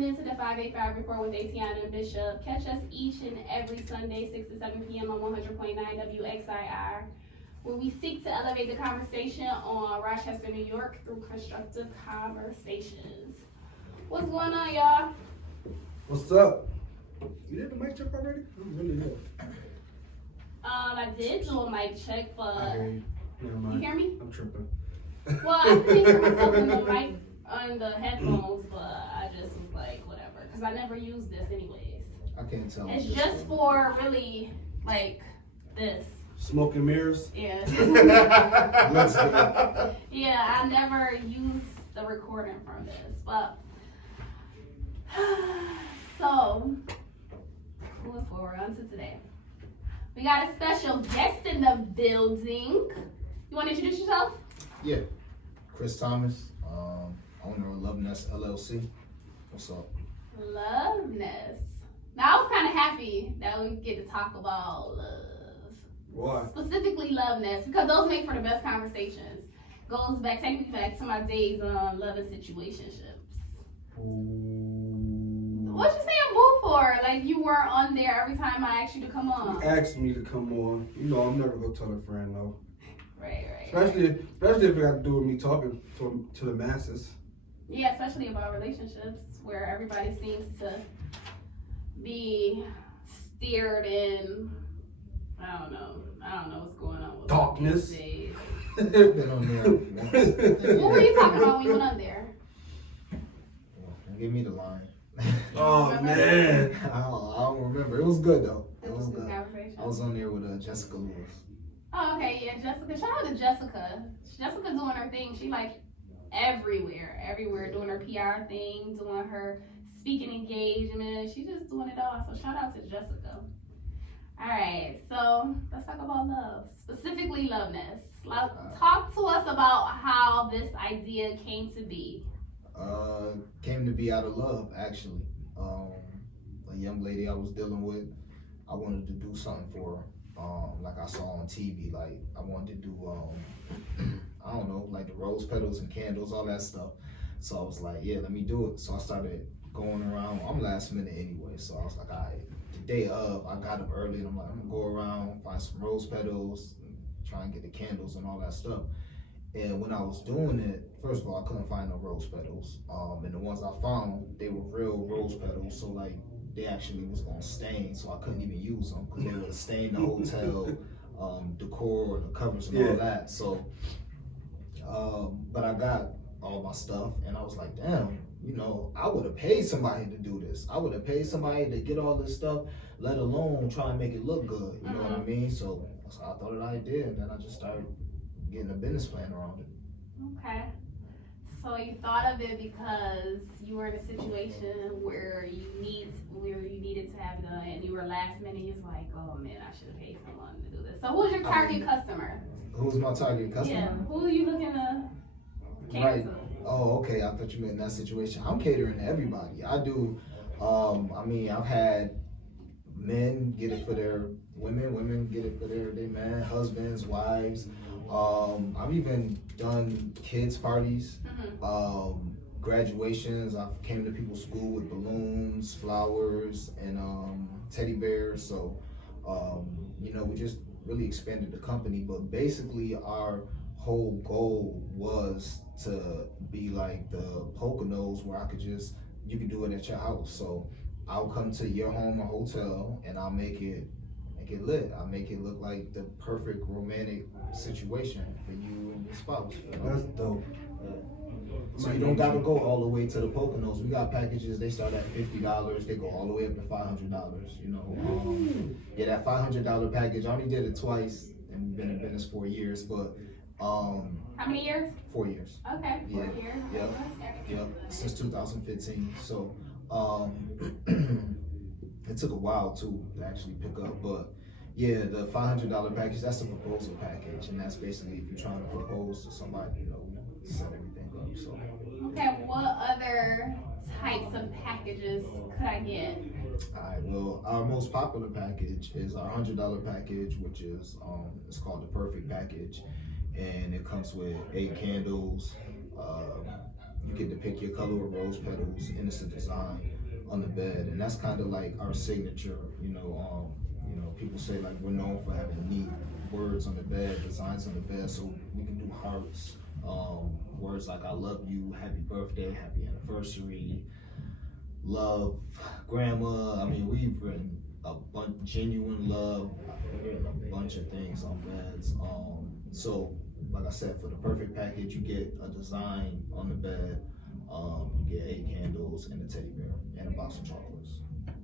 tuned into the 585 Report with Atiana and Bishop. Catch us each and every Sunday, 6 to 7 p.m. on 100.9 WXIR, where we seek to elevate the conversation on Rochester, New York through constructive conversations. What's going on, y'all? What's up? You did the mic check already? I'm really good. I did do a mic check, but I hear you. Never mind. you hear me? I'm tripping. Well, I couldn't hear myself in the mic on the headphones, but I just was like, whatever, because I never use this anyways. I can't tell. It's just for really like this. Smoke and mirrors? Yeah. Looks good. Yeah, I never use the recording from this, but so moving forward on to today. We got a special guest in the building. You want to introduce yourself? Yeah. Chris Thomas, owner of Luv Nests LLC. What's up? Luv Nests. Now I was kind of happy that we get to talk about love. Why? Specifically Luv Nests, because those make for the best conversations. Goes back, take me back to my days on love and situationships. What you saying boo for? Like you weren't on there every time I asked you to come on. You asked me to come on. You know I'm never gonna tell a friend no. Right. Especially if it got to do with me talking to the masses. Yeah, especially about relationships where everybody seems to be steered in. I don't know what's going on with Darkness. these days. Been on there once. What were you talking about when you went on there? Give me the line. Oh man. I don't remember. It was good though. It was good. Conversation. I was on there with Jessica Lewis. Oh, okay, yeah, Jessica. Shout out to Jessica. Jessica doing her thing. She like everywhere, doing her PR thing, doing her speaking engagement. She just doing it all. So shout out to Jessica. All right, so let's talk about love, specifically Luv Nests. Talk to us about how this idea came to be. Came to be out of love, actually. A young lady I was dealing with, I wanted to do something for her. Like I saw on TV, like I wanted to do, I don't know, like the rose petals and candles, all that stuff. So I was like, yeah, let me do it. So I started going around. I'm last minute anyway, so I was like, all right. The day of, I got up early and I'm like, I'm gonna go around, find some rose petals, try and get the candles and all that stuff. And when I was doing it, first of all, I couldn't find no rose petals. And the ones I found, they were real rose petals, so like they actually was gonna stain, so I couldn't even use them because they would stain the hotel decor and the covers and all that. So, but I got all my stuff, and I was like, damn, you know, I would have paid somebody to do this. I would have paid somebody to get all this stuff, let alone try and make it look good. You know what I mean? So I thought of the idea, and then I just started getting a business plan around it. Okay. So you thought of it because you were in a situation where you needed to have it done, and you were last minute. You're like, oh man, I should have paid someone to do this. So who's your target customer? Who's my target customer? Yeah. Who are you looking to cater Right. to? Oh, okay. I thought you meant in that situation. I'm catering to everybody. I do. I mean, I've had men get it for their women get it for their man, husbands, wives. I've even done kids parties, graduations. I've came to people's school with balloons, flowers, and teddy bears. So, you know, we just really expanded the company. But basically, our whole goal was to be like the Poconos, where you could do it at your house. So I'll come to your home or hotel, and I'll make it lit. I'll make it look like the perfect romantic situation for you and your spouse. You know? That's dope. So you don't gotta go all the way to the Poconos. We got packages, they start at $50, they go all the way up to $500, you know. Yeah, that $500 package, I only did it twice, and we've been in business 4 years, but how many years? 4 years. Okay, 4 Yeah. years. Yep, since 2015. So it took a while too to actually pick up, but yeah, the $500 package, that's a proposal package, and that's basically if you're trying to propose to somebody, you know, set everything up. So Okay, what other types of packages could I get? Alright, well, our most popular package is our $100 package, which is it's called the Perfect Package, and it comes with 8 candles, you get to pick your color of rose petals, innocent design on the bed, and that's kind of like our signature. People say like we're known for having neat words on the bed, designs on the bed, so we can do hearts, words like I love you, happy birthday, happy anniversary, love, grandma. I mean, we've written a bunch, genuine love. We've written a bunch of things on beds. So like I said, for the perfect package, you get a design on the bed, you get 8 candles and a teddy bear and a box of chocolates.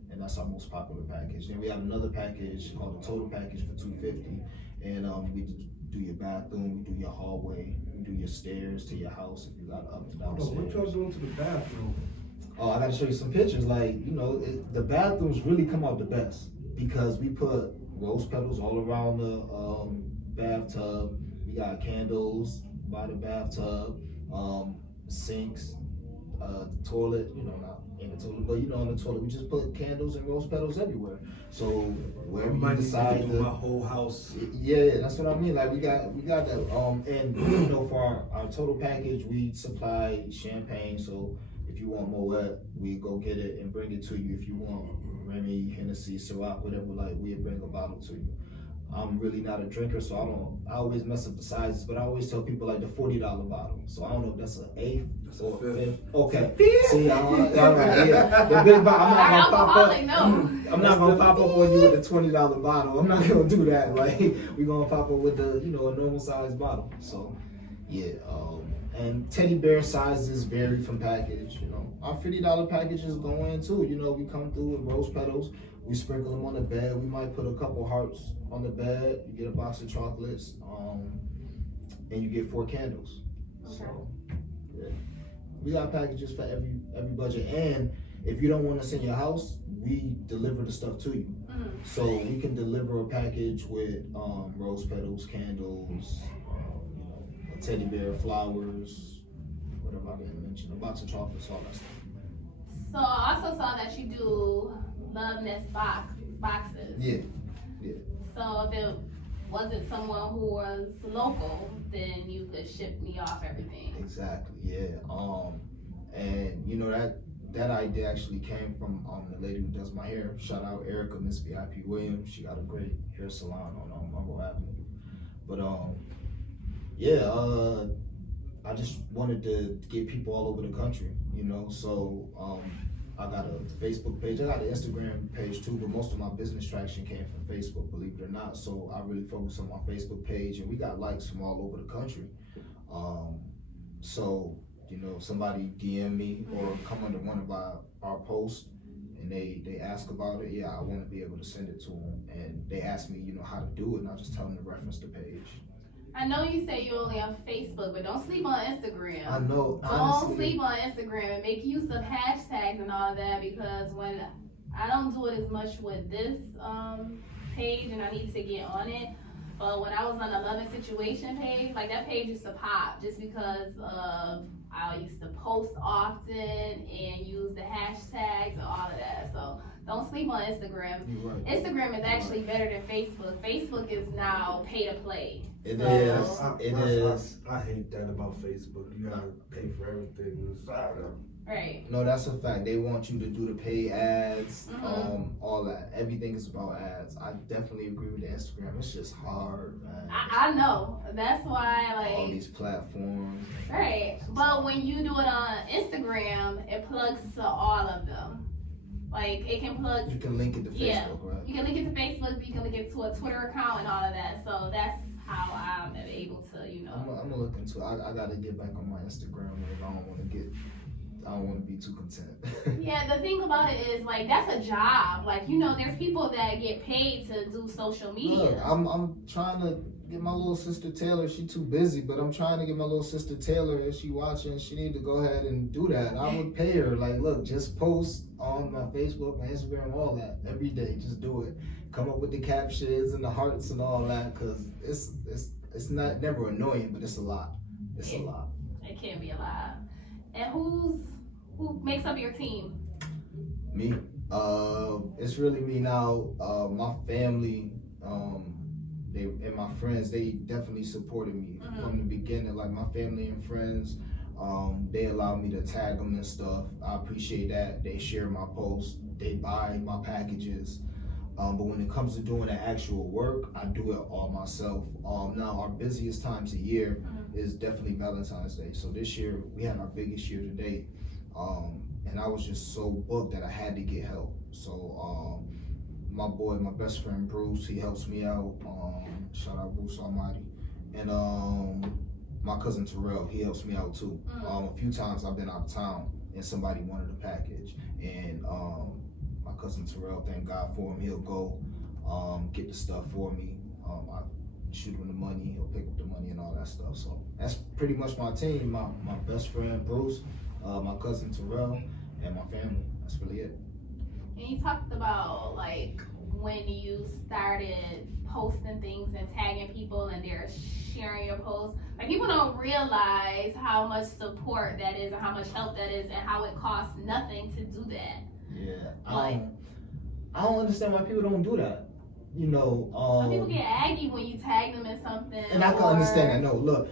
And that's our most popular package. Then we have another package called the total package for $250, and we do your bathroom, we do your hallway, we do your stairs to your house if you got up to downstairs. What y'all doing to the bathroom? Oh, I gotta show you some pictures. Like, the bathrooms really come out the best because we put rose petals all around the bathtub. We got candles by the bathtub, sinks, the toilet, not in the toilet, but on the toilet, we just put candles and rose petals everywhere. So wherever you decide to, my whole house. Yeah, that's what I mean. Like we got that. And for our total package, we supply champagne. So if you want Moet, we go get it and bring it to you. If you want Remy, Hennessy, Ciroc, whatever, we bring a bottle to you. I'm really not a drinker, so I always mess up the sizes, but I always tell people like the $40 bottle. So I don't know if that's an eighth or a fifth. Okay. See, all right, yeah. The big bottle, I'm not gonna pop up on you with the $20 bottle. I'm not gonna do that. Like, we're gonna pop up with the, a normal size bottle. So, yeah. And teddy bear sizes vary from package. Our $50 packages go in too. We come through with rose petals. We sprinkle them on the bed. We might put a couple hearts on the bed. You get a box of chocolates, and you get 4 candles. Okay. So, yeah. We got packages for every budget. And if you don't want us in your house, we deliver the stuff to you. Mm-hmm. So we can deliver a package with rose petals, candles, a teddy bear, flowers, whatever I didn't mention, a box of chocolates, all that stuff. So I also saw that you do Luv Nests boxes. Yeah. So if it wasn't someone who was local, then you could ship me off everything. Exactly. Yeah. And that idea actually came from the lady who does my hair. Shout out Erica, Miss VIP Williams. She got a great hair salon on Monroe Avenue. But I just wanted to get people all over the country, So I got a Facebook page. I got an Instagram page too, but most of my business traction came from Facebook, believe it or not. So I really focus on my Facebook page, and we got likes from all over the country. So if somebody DM me or come under one of our posts and they ask about it, I want to be able to send it to them. And they ask me, how to do it, and I just tell them to reference the page. I know you say you're only on Facebook, but don't sleep on Instagram. I know. Don't sleep on Instagram and make use of hashtags and all of that, because when I don't do it as much with this page, and I need to get on it. But when I was on the Love and Situation page, like that page used to pop just because I used to post often and use the hashtags and all of that. So don't sleep on Instagram. You're right. Instagram is actually better than Facebook. Facebook is now pay to play. It So- is. It is. I hate that about Facebook. You gotta pay for everything. Right. No, that's a fact. They want you to do the pay ads, Mhm. all that. Everything is about ads. I definitely agree with the Instagram. It's just hard, man. I know. That's why, All like, these platforms. right. But when you do it on Instagram, it plugs to all of them. Like, it can plug. You can link it to Facebook, Yeah. right? You can link it to Facebook. You can link it to a Twitter account and all of that. So that's how I'm able to, I'm gonna look into it. I gotta get back on my Instagram. Like, I don't want to be too content. Yeah, the thing about it is, like, that's a job. Like, there's people that get paid to do social media. Look, I'm trying to get my little sister Taylor. She too busy, but I'm trying to get my little sister Taylor. If she watching, she need to go ahead and do that. I would pay her. Like, look, just post on my Facebook, my Instagram, all that every day. Just do it. Come up with the captions and the hearts and all that, cause it's not never annoying, but it's a lot. It's a lot. It can be a lot. And who makes up your team? Me. It's really me now. My family, and my friends, they definitely supported me from the beginning. Like my family and friends, They allow me to tag them and stuff. I appreciate that. They share my posts. They buy my packages. But when it comes to doing the actual work, I do it all myself. Now, our busiest times of year is definitely Valentine's Day. So this year, we had our biggest year to date. And I was just so booked that I had to get help. So my boy, my best friend Bruce, he helps me out. Shout out Bruce Almighty. And my cousin Terrell, he helps me out too. A few times I've been out of town and somebody wanted a package. And my cousin Terrell, thank God for him, he'll go get the stuff for me. I shoot him the money, he'll pick up the money and all that stuff. So that's pretty much my team. My best friend Bruce, my cousin Terrell, and my family. That's really it. And you talked about like when you started posting things and tagging people and they're sharing your posts. Like people don't realize how much support that is and how much help that is and how it costs nothing to do that. Yeah, Like, I don't understand why people don't do that. You know, some people get aggy when you tag them in something. and I can understand that. No, look,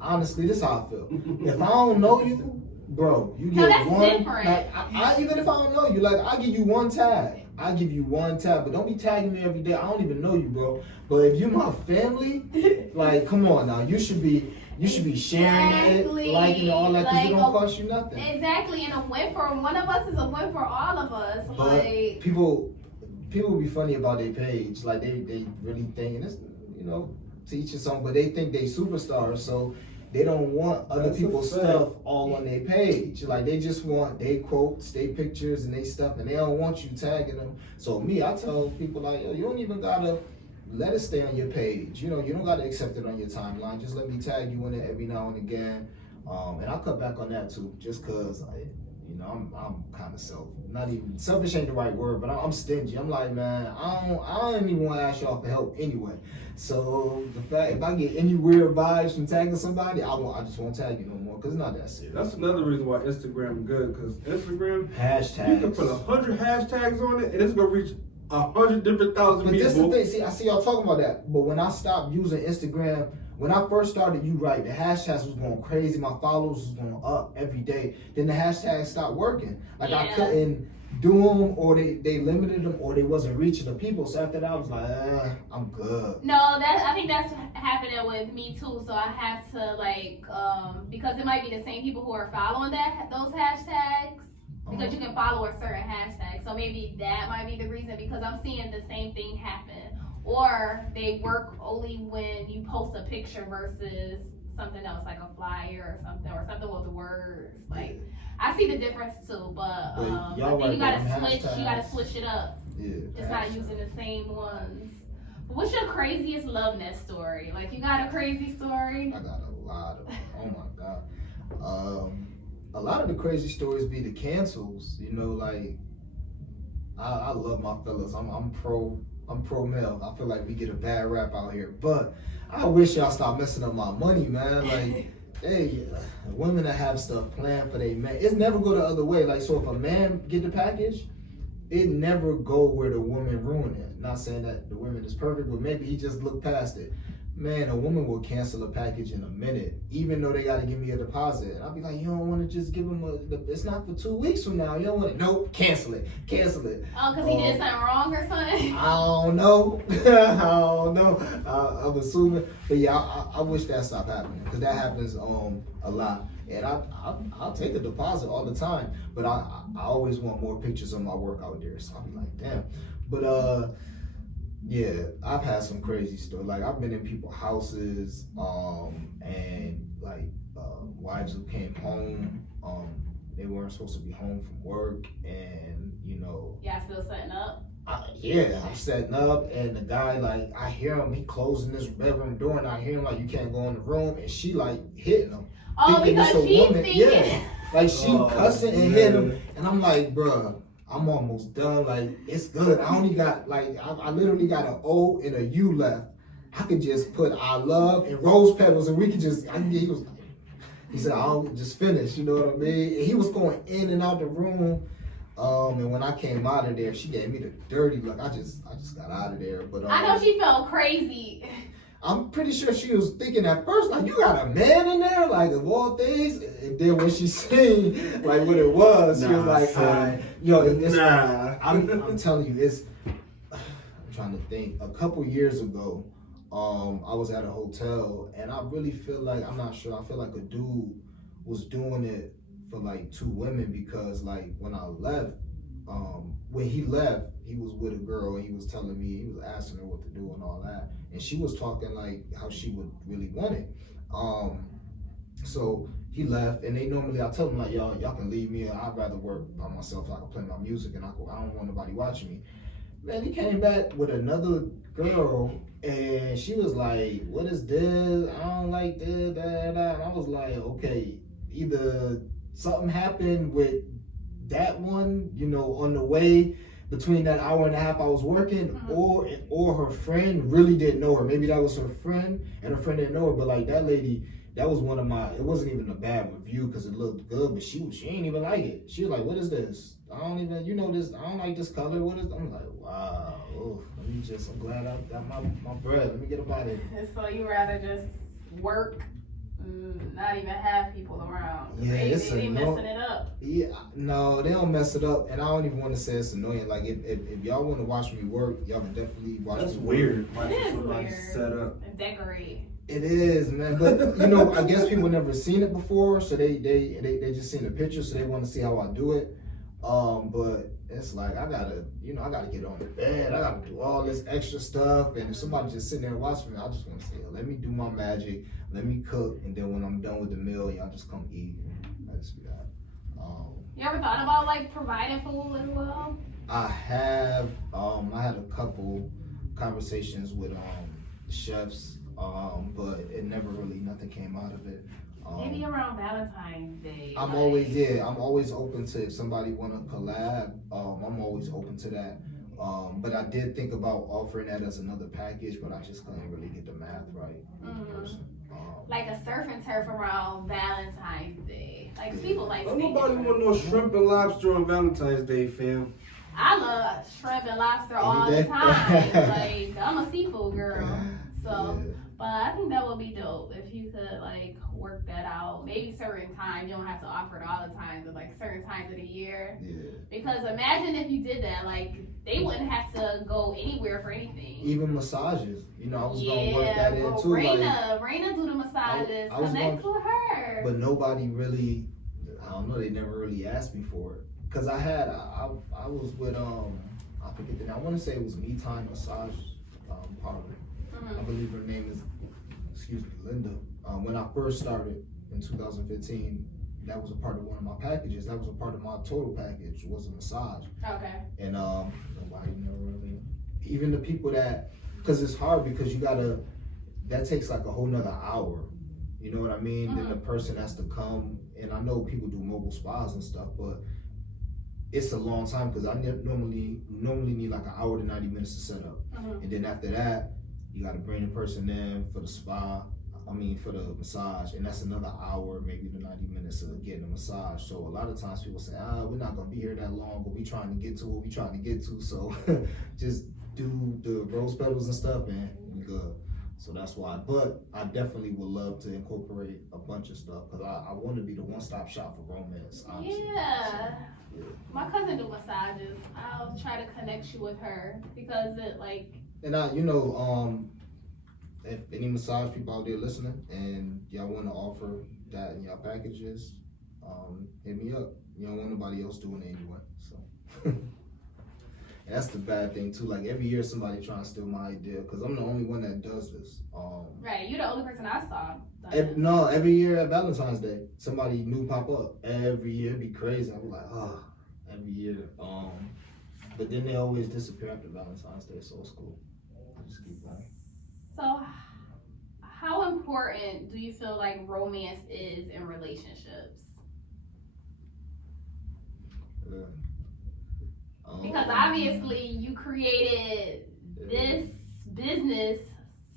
honestly, this is how I feel. If I don't know you, bro, you get that's one. different. Like, I even if I don't know you, like I give you one tag. I give you one tag, but don't be tagging me every day. I don't even know you, bro. But if you my family, like, come on now, you should be sharing it, liking it, all that, because it don't cost you nothing. Exactly, and a win for one of us is a win for all of us. But like people be funny about their page, like they really think, and it's, you know, to each his own, but they think they superstars, so they don't want other people's stuff all on their page. Like they just want their quotes, their pictures, and their stuff, and they don't want you tagging them. So me, I tell people like, yo, you don't even gotta let it stay on your page. You know, you don't gotta accept it on your timeline. Just let me tag you in it every now and again. And I'll cut back on that too, just cause you know, I'm kind of selfish ain't the right word, but I'm stingy. I'm like, man, I don't even want to ask y'all for help anyway. So the fact, if I get any weird vibes from tagging somebody, I just won't tag you no more, because it's not that serious. That's another reason why Instagram good, because Instagram, hashtags. you can put 100 hashtags on it, and it's gonna reach 100 different thousand people. But this is the thing. See, I see y'all talking about that, but when I stopped using Instagram, when I first started, you right, the hashtags was going crazy. My followers was going up every day. Then the hashtags stopped working. Like I couldn't do them, or they limited them, or they wasn't reaching the people. So after that, I was like, I'm good. No, I think that's happening with me too. So I have to like, because it might be the same people who are following those hashtags. Because you can follow a certain hashtag. So maybe that might be the reason, because I'm seeing the same thing happen. Or they work only when you post a picture versus something else, like a flyer or something with words. Like I see the difference too, but I think you gotta switch it up. Yeah, just not using the same ones. But what's your craziest Luv Nest story? Like you got a crazy story? I got a lot of them. Oh my God. A lot of the crazy stories be the cancels. You know, like I love my fellas. I'm pro male. I feel like we get a bad rap out here, but I wish y'all stop messing up my money, man. Like, hey, women that have stuff planned for their man, it's never go the other way. Like, so if a man get the package, it never go where the woman ruin it. Not saying that the woman is perfect, but maybe he just looked past it. Man, a woman will cancel a package in a minute, even though they got to give me a deposit. I'll be like, you don't want to just give them it's not for 2 weeks from now. You don't want it. Nope, cancel it. Oh, because he did something wrong or something? I don't know. I don't know. I'm assuming. But yeah, I wish that stopped happening, because that happens a lot. And I'll take a deposit all the time, but I always want more pictures of my work out there. So I'll be like, damn. But yeah, I've had some crazy stuff. Like I've been in people's houses, and like wives who came home, they weren't supposed to be home from work, and you know. Yeah, still setting up. I'm setting up, and the guy, like, I hear him, he closing this bedroom door, and I hear him like, you can't go in the room, and she like hitting him. Oh, because she thinking. Like she cussing and hitting him, and I'm like, bruh, I'm almost done. Like, it's good. I only got, like, I literally got an O and a U left. I could just put I love and rose petals, and we could just, he said, I'll just finish, you know what I mean? And he was going in and out the room. And when I came out of there, she gave me the dirty look. I just got out of there. But I know she felt crazy. I'm pretty sure she was thinking at first, like, you got a man in there, like, of all things. And then when she seen, like, what it was, she was like, I'm telling you, I'm trying to think. A couple years ago, I was at a hotel, and I really feel like, I'm not sure, I feel like a dude was doing it for, like, 2 women because, like, when I left, when he left, he was with a girl and he was telling me, he was asking her what to do and all that. And she was talking like how she would really want it. So he left, and I tell them like, y'all can leave me. I'd rather work by myself. So I can play my music, and I don't want nobody watching me. Man, he came back with another girl, and she was like, what is this? I don't like this, that. And I was like, okay, either something happened with that one, on the way between that hour and a half I was working, or her friend really didn't know her. Maybe that was her friend, and her friend didn't know her. But like that lady, that was one of my. It wasn't even a bad review because it looked good, but she ain't even like it. She was like, "What is this? I don't even, this. I don't like this color. What is?" I'm like, "Wow, I'm glad I got my bread. Let me get up out of here." So you rather just work, not even have people around? Yeah, they messing it up. Yeah, no, they don't mess it up, and I don't even want to say it's annoying. Like if y'all want to watch me work, y'all can definitely watch me. That's weird. It is weird. Set up. And decorate. It is, man. But I guess people never seen it before, so they just seen the picture, so they want to see how I do it. But it's like I gotta get on the bed. I gotta do all this extra stuff, and if somebody just sitting there watching me, I just want to say, let me do my magic, let me cook, and then when I'm done with the meal, y'all just come eat. I just be that. You ever thought about like providing food as well? I have. I had a couple conversations with chefs, but it never really nothing came out of it. Maybe around Valentine's Day. I'm always open to if somebody want to collab. I'm always open to that. But I did think about offering that as another package, but I just couldn't really get the math right with the person. Like a surf and turf around Valentine's Day. Like people like. Don't nobody want no shrimp and lobster on Valentine's Day, fam. I love shrimp and lobster all the time. Like I'm a seafood girl, so. Yeah. But I think that would be dope if you could like work that out. Maybe certain times, you don't have to offer it all the time, but like certain times of the year. Yeah. Because imagine if you did that, like they wouldn't have to go anywhere for anything. Even massages, I was gonna work that in too. Raina do the massages. Connect with her. But nobody really, I don't know. They never really asked me for it. Cause I was with I forget the name. I want to say it was Me Time Massage Parlor. I believe her name is, Linda. When I first started in 2015, that was a part of one of my packages. That was a part of my total package, was a massage. Okay. And nobody never really, even the people that, because it's hard because that takes like a whole nother hour. You know what I mean? Then the person has to come, and I know people do mobile spas and stuff, but it's a long time because I normally need like an hour to 90 minutes to set up. And then after that, you got to bring the person in for the for the massage, and that's another hour, maybe the 90 minutes of getting a massage. So a lot of times people say, we're not going to be here that long, but we trying to get to what we trying to get to. So just do the rose petals and stuff, and we good. So that's why. But I definitely would love to incorporate a bunch of stuff because I want to be the one-stop shop for romance, honestly. Yeah. My cousin do massages. I'll try to connect you with her because it like. And if any massage people out there listening and y'all want to offer that in y'all packages, hit me up. You don't want nobody else doing it anyway. So that's the bad thing too. Like every year somebody trying to steal my idea because I'm the only one that does this. Right, you're the only person I saw. Every year at Valentine's Day, somebody new pop up. Every year, it'd be crazy. I'm like, every year. But then they always disappear after Valentine's Day, so it's cool. Just keep going. So, how important do you feel like romance is in relationships? Because obviously you created this business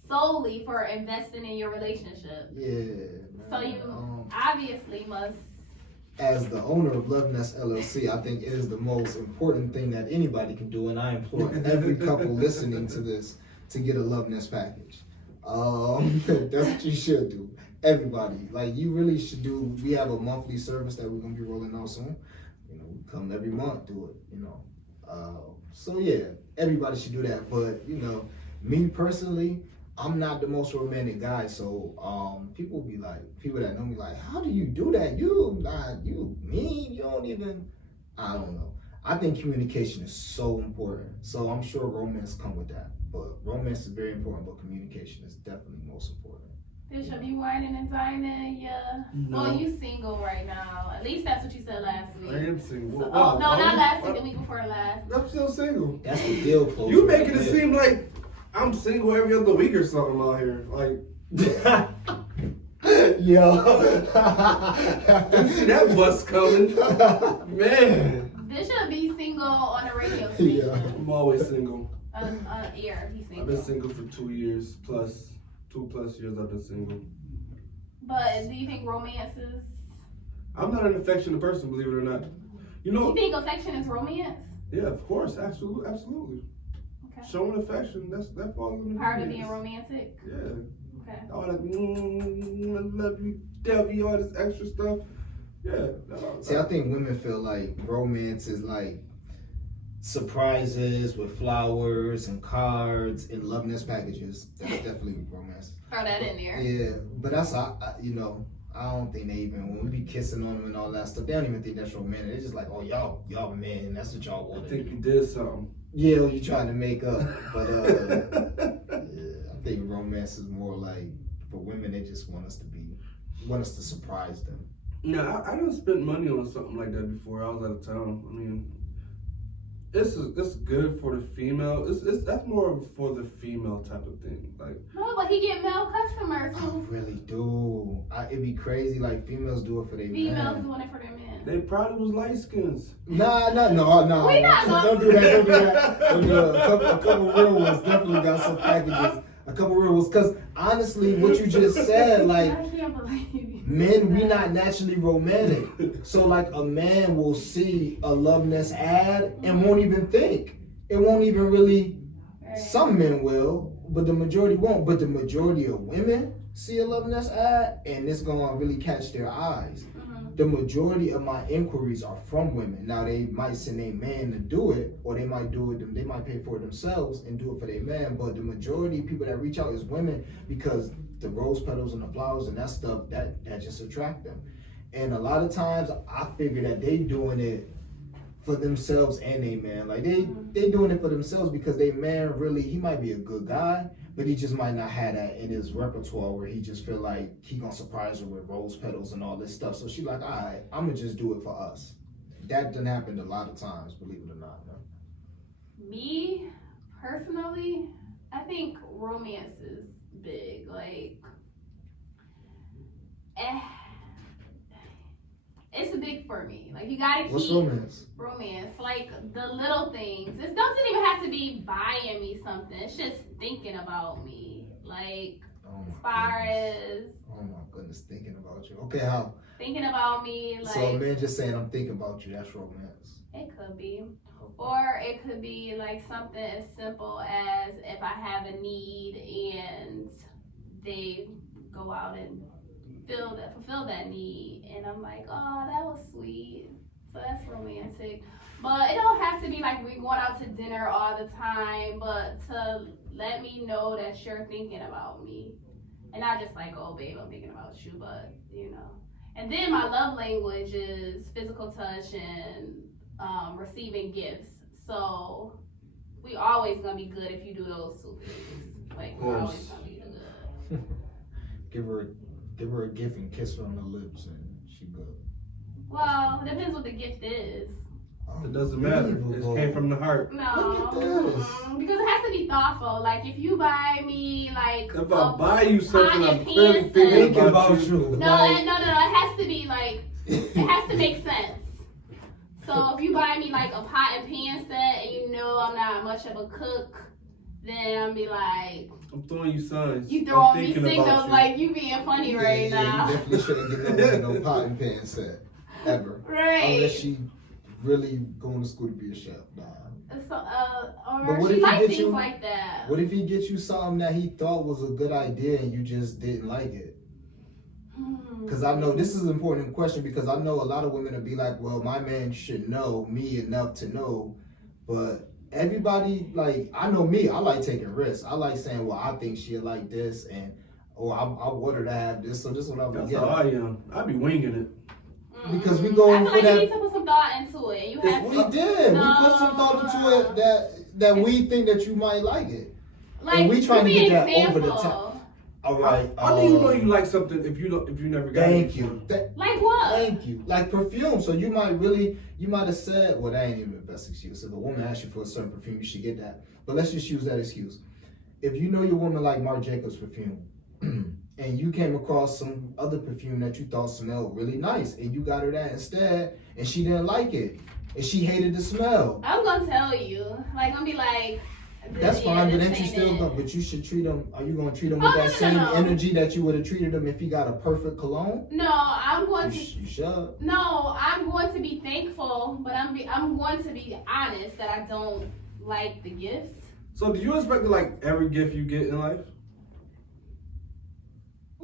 solely for investing in your relationship. Yeah. So you obviously must. As the owner of Luv Nests LLC, I think it is the most important thing that anybody can do, and I implore every couple listening to this to get a Luv Nest package. That's what you should do. Everybody, like you really should do. We have a monthly service that we're gonna be rolling out soon. You know, we come every month, do it. You know, so yeah, everybody should do that. But you know, me personally, I'm not the most romantic guy. So people be like, people that know me, like, how do you do that? You mean? You don't even. I don't know. I think communication is so important. So I'm sure romance come with that. But romance is very important, but communication is definitely most important. Bishop, you whining and dining, yeah. No. Well, you single right now. At least that's what you said last week. I am single. So, Wow. oh, no, not last week, the week before last. I'm still single. That's the deal closer. You making it seem like I'm single every other week or something out here. Like, Yo. didn't see that bus coming. Man. Bishop be single on the radio station. Yeah. I'm always single. On air, he's single. I've been single for 2 years plus. 2+ years I've been single. But do you think romance is... I'm not an affectionate person, believe it or not. You know, You think affection is romance? yeah, of course, absolutely. Okay. Showing affection, that falls in the Part of being romantic? Yeah. Okay. All that, I love you, Debbie, all this extra stuff. Yeah. See, I think women feel like romance is like surprises with flowers and cards and Luv Nest packages. That's definitely romance. Throw that in there. Yeah, but that's you know, I don't think they even, when we be kissing on them and all that stuff, they don't even think that's romantic. They're just like, oh, y'all men, that's what y'all want. I think you did something. Yeah, you trying to make up, but yeah, I think romance is more like for women. They just want us to surprise them. Yeah, I done spent money on something like that before. I was out of town. I mean, it's good for the female. That's more for the female type of thing. Like, No, but he get male customers. I really do. It'd be crazy. Like females do it for their Females men. doing it for their men. they probably was light skins. No. We not Don't do that. Don't do that. A couple real ones definitely got some packages. A couple real ones, because honestly, what you just said, like. I can't believe you. Men, we not naturally romantic. So like a man will see a Luv Nest ad and won't even think. It won't even really, some men will, but the majority won't. But the majority of women see a Luv Nest ad and it's gonna really catch their eyes. The majority of my inquiries are from women. Now they might send a man to do it, or they might do it, they might pay for it themselves and do it for their man, but the majority of people that reach out is women because the rose petals and the flowers and that stuff, that just attract them. And a lot of times I figure that they doing it for themselves and they man. Like they doing it for themselves because they man really, he might be a good guy, but he just might not have that in his repertoire where he just feel like he gonna surprise her with rose petals and all this stuff. So she like, all right, I'm gonna just do it for us. That done happened a lot of times, believe it or not. No? Me, personally, I think romance is big. Like, it's big for me. Like, you gotta keep... What's romance? Romance, like the little things. It doesn't even have to be buying me something. It's just thinking about me. Like, as far as... Oh my goodness, thinking about you. Okay, how? Thinking about me, like... So a man just saying, I'm thinking about you, that's romance. It could be. Or it could be like something as simple as if I have a need and they go out and fulfill that need, and I'm like, oh, that was sweet. So that's romantic. But it don't have to be like we going out to dinner all the time, but to let me know that you're thinking about me. And not just like, oh babe, I'm thinking about you, but you know. And then my love language is physical touch and receiving gifts. So we always gonna be good if you do those two things. Like, we're always gonna be good. Give her a gift and kiss her on the lips and she good. Well, it depends what the gift is. It doesn't matter. It came from the heart. No, Look at this. because it has to be thoughtful. Like, if you buy me like If I buy you something, pot I'm and clearly pan thinking set. about you. No, it has to be like, it has to make sense. So if you buy me like a pot and pan set and you know I'm not much of a cook, then I'll be like, I'm throwing you signs. you throwing I'm me thinking signals about you. like you being funny right now. You definitely shouldn't get no pot and pan set. Ever. Right. Unless she really going to school to be a chef. Nah. So, But or what she if he likes get things you- like that. What if he gets you something that he thought was a good idea and you just didn't like it? Because I know this is an important question, because I know a lot of women will be like, well, my man should know me enough to know. But everybody, like, I know me, I like taking risks. I like saying, well, I think she'll like this, and or I want her to have this, so this is what I'm That's gonna how get. I am. I be winging it. Because we going I for feel like that. you need to put some thought into it. You have We to. did. We put some thought into it that we think that you might like it. And we trying to give me get an that over the example. top. All right. How do you know you like something if you never got it? Thank you. Like what? Thank you. Like perfume. So you might have said, well, that ain't even the best excuse. If a woman asks you for a certain perfume, you should get that. But let's just use that excuse. If you know your woman like Marc Jacobs perfume, and you came across some other perfume that you thought smelled really nice, and you got her that instead, and she didn't like it, and she hated the smell. I'm gonna tell you. Like, I'm gonna be like. That's fine, but then this you ain't still it. go. But you should treat him. Are you gonna treat him with that same energy that you would have treated him if he got a perfect cologne? No, I'm going to. You should. No, I'm going to be thankful, but I'm going to be honest that I don't like the gifts. So do you expect to like every gift you get in life?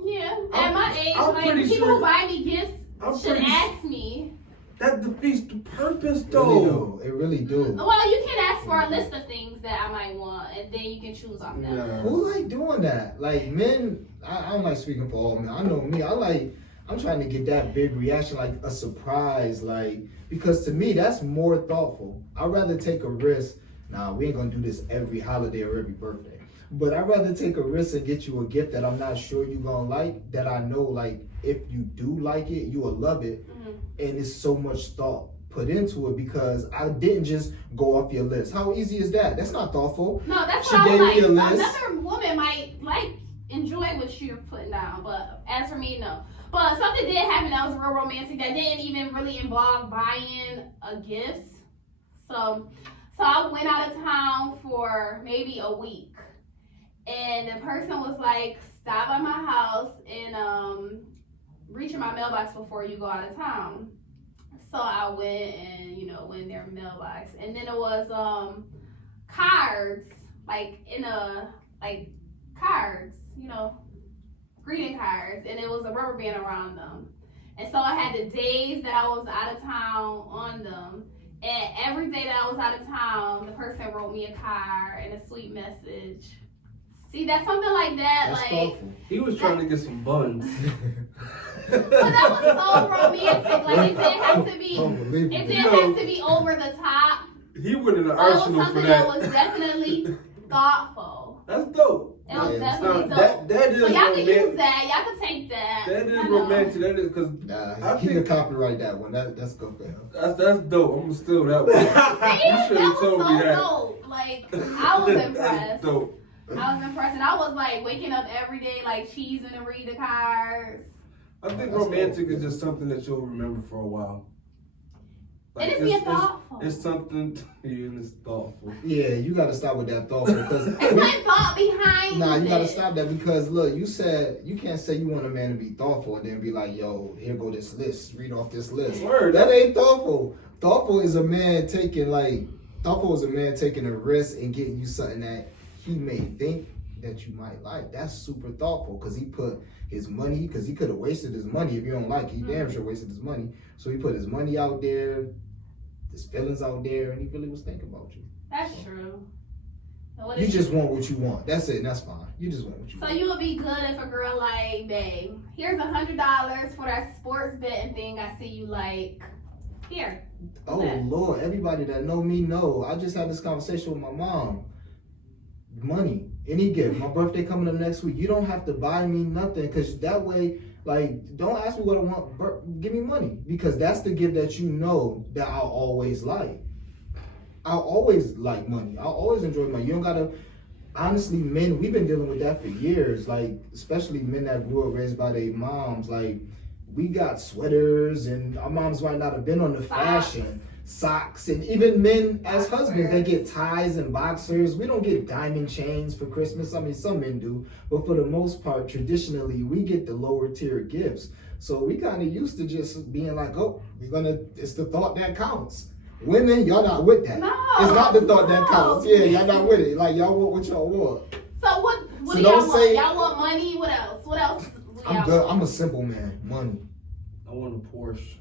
Yeah, at my age, I'm like pretty people sure- who buy me gifts should ask me. That defeats the purpose, Really though. do. It really do. Well, you can ask for a list of things that I might want, and then you can choose off them. Yeah. Who like doing that? Like men, I don't like speaking for all men. I know me. I'm trying to get that big reaction, like a surprise, like, because to me that's more thoughtful. I'd rather take a risk. Nah, we ain't gonna do this every holiday or every birthday. But I'd rather take a risk and get you a gift that I'm not sure you gonna like, that I know, like, if you do like it, you will love it. And it's so much thought put into it, because I didn't just go off your list. How easy is that? That's not thoughtful. No, that's She what I gave was me like. a list. Another woman might enjoy what you're putting down, but as for me, no. But something did happen that was real romantic that didn't even really involve buying a gift. So I went out of town for maybe a week, and the person was like, "Stop by my house and reach in my mailbox before you go out of town." So I went and went in their mailbox, and then it was cards, cards, greeting cards, and it was a rubber band around them. And so I had the days that I was out of town on them, and every day that I was out of town, the person wrote me a card and a sweet message. See, that's something like that. That's like thoughtful. He was trying to get some buns. But that was so romantic. Like, it didn't have to be. Unbelievable. It didn't have to be over the top. He went in the But it was arsenal for something that. that was definitely thoughtful. That's dope. It was Yeah, definitely Now, dope. that is So y'all can use romantic. that. Y'all can take that. That is I know. romantic. That is because Nah, I he think- could copyright that one. That's good for him. that's dope. I'm gonna steal that one. See, You should that have was told so me that. dope. Like, I was That's impressed. dope. I was impressed, and I was like waking up every day, like cheesing to read the cards. I think That's romantic dope. is just something that you'll remember for a while. It is being thoughtful. It's something, and it's thoughtful. Yeah, you gotta stop with that thoughtful, because It's putting thought behind nah, you gotta it. stop that, because look, you said you can't say you want a man to be thoughtful and then be like, yo, here go this list, read off this list. Word. That ain't thoughtful. Thoughtful is a man taking a risk and getting you something that he may think that you might like. That's super thoughtful, because he put his money, because he could have wasted his money if you don't like it. He damn sure wasted his money. So he put his money out there, his feelings out there, and he really was thinking about you. That's true. So what You is- just want what you want. That's it, and that's fine. You just want what you So want. you would be good if a girl like, babe, here's $100 for that sports betting thing I see you like. Here. Oh Lord, everybody that know me know. I just had this conversation with my mom. Money, any gift. My birthday coming up next week. You don't have to buy me nothing, because that way, like, don't ask me what I want. Give me money, because that's the gift that you know that I'll always like. I'll always like money. I'll always enjoy money. You don't gotta. Honestly, men, we've been dealing with that for years. Like, especially men that grew up raised by their moms. Like, we got sweaters, and our moms might not have been on the fashion. Socks, and even men as husbands, they get ties and boxers. We don't get diamond chains for Christmas. I mean, some men do, but for the most part, traditionally, we get the lower tier gifts. So we kind of used to just being like, oh, it's the thought that counts. Women, y'all not with that. No. It's not the thought that no. counts. Yeah, y'all not with it. Like, y'all want what y'all want. So what So do y'all don't want? say- Y'all want money? What else? What else? do I'm y'all good. want? I'm a simple man. Money. I want a Porsche.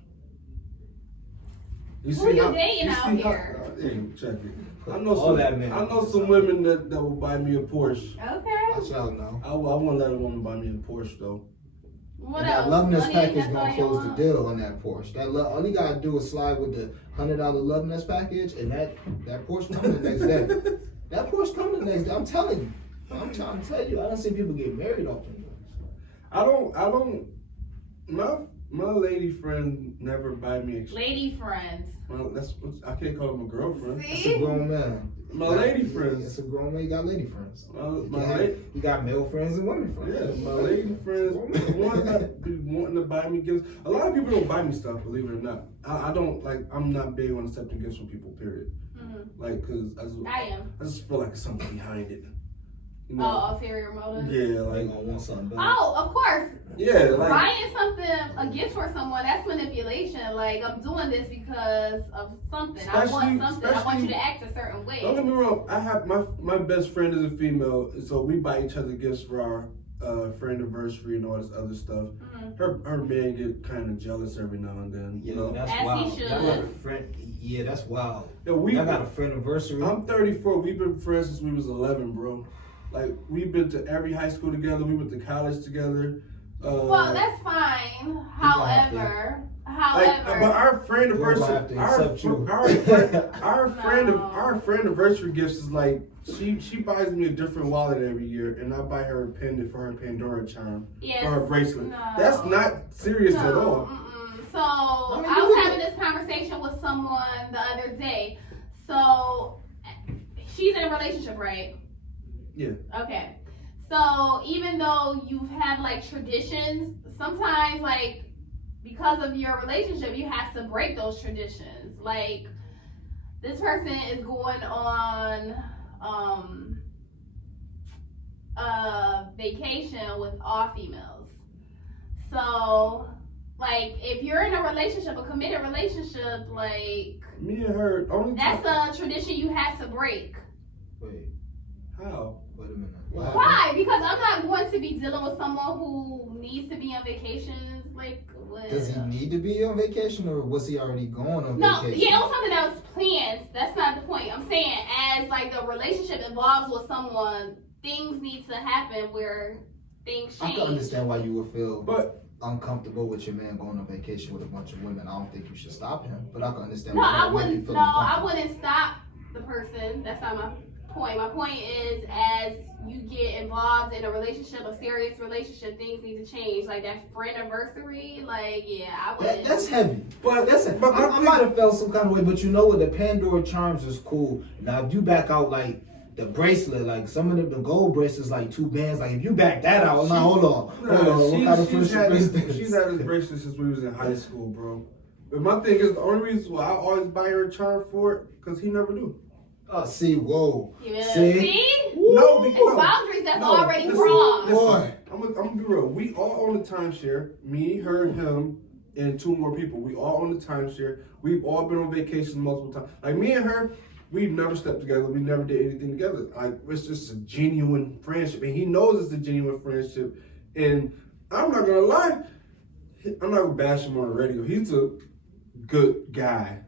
You Who you how- dating you out see here? Hey, check it. I know All some. that, man. I know some women that will buy me a Porsche. Okay. What y'all know? I want to let a woman buy me a Porsche though. What And else? that Luv Nest Money, package that's all gonna you close the want? deal on that Porsche. All you gotta do is slide with the $100 Luv Nest package, and that Porsche coming the next day. That Porsche coming the next day. I'm telling you. I'm trying to tell you. I don't see people get married off them. I don't. My lady friend never buy me. Lady friends. Well, I can't call them a girlfriend. It's a See? grown man. My lady friends. It's a grown man. You got lady friends. You got male friends and women friends. Yeah, my lady friends, the ones that be wanting to buy me gifts. A lot of people don't buy me stuff, believe it or not. I don't like. I'm not big on accepting gifts from people. Period. Mm-hmm. Like, cause I am. I just feel like there's something behind it. You know? Oh, ulterior motive. Yeah, They like gonna want something back. Oh, of course. yeah, like Buying something, a gift for someone, that's manipulation. Like, I'm doing this because of something. I want something. I want you to act a certain way. don't get me wrong. I have my best friend is a female, so we buy each other gifts for our friend anniversary and all this other stuff. Mm-hmm. Her man get kind of jealous every now and then. You know, that's As he wild. should. Y'all got a friend. Yeah, that's wild. yeah, Y'all got a friend anniversary. I'm 34. We've been friends since we was 11, bro. Like, we've been to every high school together. We went to college together. Well, that's fine. However, but our friend anniversary, our friend anniversary gifts is like she buys me a different wallet every year, and I buy her a pendant for her Pandora charm yes, for her bracelet. no. That's not serious at all. So I was having this conversation with someone the other day. So she's in a relationship, right? Yeah. Okay. So even though you have like traditions, sometimes like because of your relationship, you have to break those traditions. Like this person is going on a vacation with all females. So like if you're in a relationship, a committed relationship, like Me and her that's a tradition you have to break. Wait, how? wait a minute. Why? Because I'm not going to be dealing with someone who needs to be on vacations. Like, what? Does he need to be on vacation, or was he already going on No, vacation? yeah, it was something that was planned. That's not the point. I'm saying as like the relationship involves with someone, things need to happen where things change. I can understand why you would feel But uncomfortable with your man going on vacation with a bunch of women. I don't think you should stop him, but I can understand No, why I that would make you wouldn't. feel No, I uncomfortable. wouldn't stop the person. That's not my point. My point is, as you get involved in a relationship, a serious relationship, things need to change. Like that friend anniversary, like yeah, I wouldn't. That's heavy. but I might have felt some kind of way, but you know what? The Pandora charms is cool. Now, if you back out like the bracelet, like some of the gold bracelets, like 2 bands, like if you back that out, now hold on. What kind of friendship is this? She's had this bracelet since we was in high school, bro. But my thing is, the only reason why I always buy her a charm for it, because he never do. See, whoa. Yeah. See? See? No, It's because boundaries that's no, already listen, crossed. Boy. I'm gonna be real. We all own the timeshare. Me, her, him, and 2 more people. We all own the timeshare. We've all been on vacation multiple times. Like me and her, we've never slept together. We never did anything together. Like it's just a genuine friendship, and he knows it's a genuine friendship. And I'm not gonna lie, I'm not gonna bash him on the radio. He's a good guy,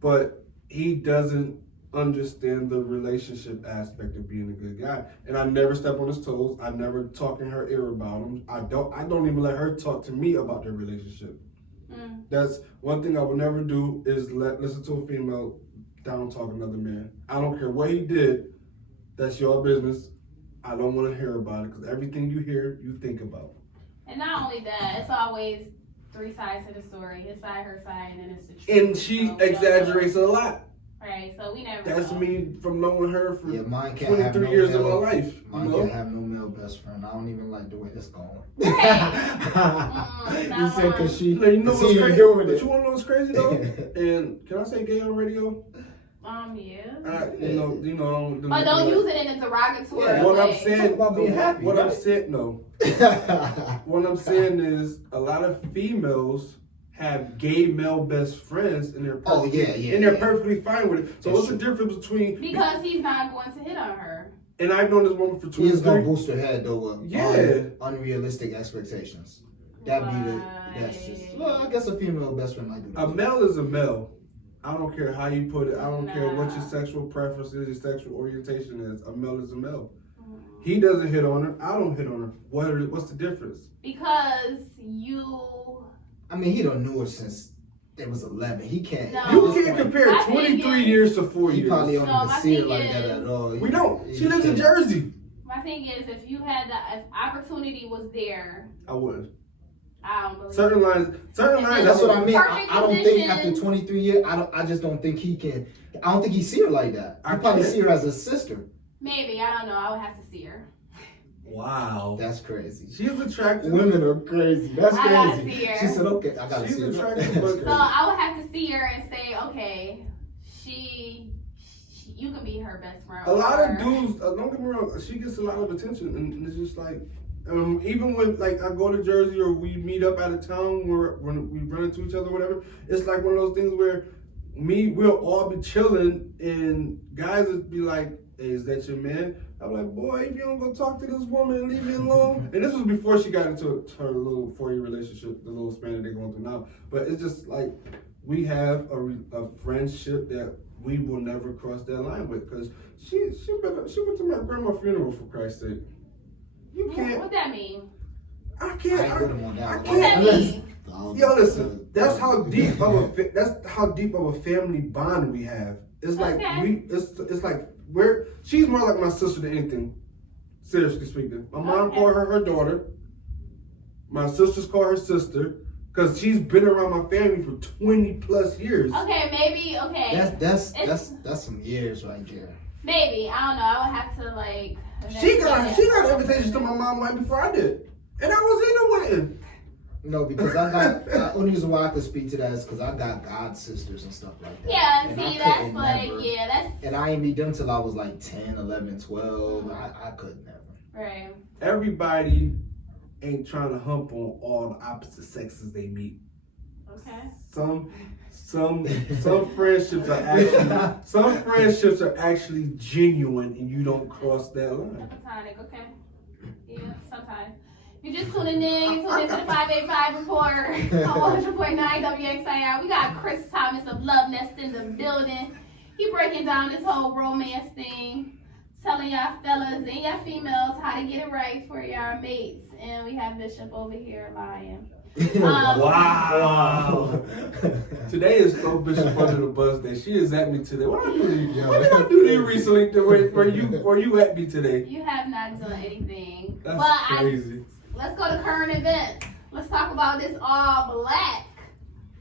but he doesn't understand the relationship aspect of being a good guy. And I never step on his toes. I never talk in her ear about him. I don't even let her talk to me about their relationship. That's one thing I would never do is listen to a female down talk another man. I don't care what he did. That's your business. I don't want to hear about it because everything you hear, you think about. And not only that, it's always 3 sides to the story. His side, her side, and then it's the truth. And she exaggerates a lot. Right, so we never That's know. me from knowing her for Mine can't have 23 no years male, of my life. Mine You know? can't have no male best friend. I don't even like the way this going. You said because she, You know cause what's he crazy? doing But it. you want to know what's crazy though? And can I say gay on radio? Yeah. You know. But don't use it in a derogatory Yeah, What way. I'm saying about being happy, What right? I'm saying, no. What I'm saying is a lot of females have gay male best friends and they're perfectly, and they're perfectly fine with it. So what's the difference between because he's not going to hit on her. And I've known this woman for 2 He years. is gonna boost her head though with unrealistic expectations. That'd be that's just well, I guess a female best friend might do that. A male is a male. I don't care how you put it. I don't care what your sexual preference is, your sexual orientation is. A male is a male. He doesn't hit on her. I don't hit on her. What's the difference? Because I mean, he done knew her since it was 11. He can't. No. You can't compare 23 years to 4 years. He probably don't even see her like that at all. We don't. She lives in Jersey. My thing is, if you had if opportunity was there, I would. I don't believe certain lines. That's what I mean. I don't think after conditions. 23 years, I just don't think he can. I don't think he see her like that. I probably see her as a sister. Maybe, I don't know. I would have to see her. Wow. That's crazy. She's attractive. Women are crazy. That's I gotta crazy. see her. She said, okay, I gotta She's see her. attractive, That's but- crazy. So I would have to see her and say, okay, you can be her best friend. A lot of dudes, don't get me wrong, she gets a lot of attention, and it's just like, even when like I go to Jersey or we meet up out of town, when we run into each other, or whatever, it's like one of those things where we'll all be chilling, and guys would be like, "Hey, is that your man?" I'm like, "Boy, if you don't go talk to this woman and leave me alone." And this was before she got into her little 4-year relationship, the little span that they're going through now. But it's just like we have a friendship that we will never cross that line with, because she went to my grandma's funeral, for Christ's sake. You can't. What that mean? I can't. I ain't with him on that. I What that can't. mean? Yo, listen. That's how deep of a family bond we have. It's like Okay. It's like she's more like my sister than anything. Seriously speaking, my mom Okay. called her daughter. My sisters call her sister. Because she's been around my family for 20 plus years. Okay, maybe. Okay, That's some years right there. maybe. I don't know. I would have to like. She got invitations to my mom right before I did, and I was in the wedding. No, because I got the only reason why I could speak to that is because I got god sisters and stuff like that. Yeah, and I see, that's couldn't like, never- yeah, that's And I ain't meet them till I was like 10, 11, 12. I could never. right. Everybody ain't trying to hump on all the opposite sexes they meet. Okay. Some friendships are actually genuine, and you don't cross that line. Platonic, okay. Yeah, sometimes. If you're just tuning in, you tune into the 585 report on 100.9 WXIR. We got Chris Thomas of Luv Nests in the building. He breaking down this whole romance thing, telling y'all fellas and y'all females how to get it right for y'all mates. And we have Bishop over here lying. Wow. Today is so Bishop under the bus that she is at me today. What did I do to you? What did I do to you recently where you at me today? You have not done anything. That's but crazy. Let's go to current events. Let's talk about this all black.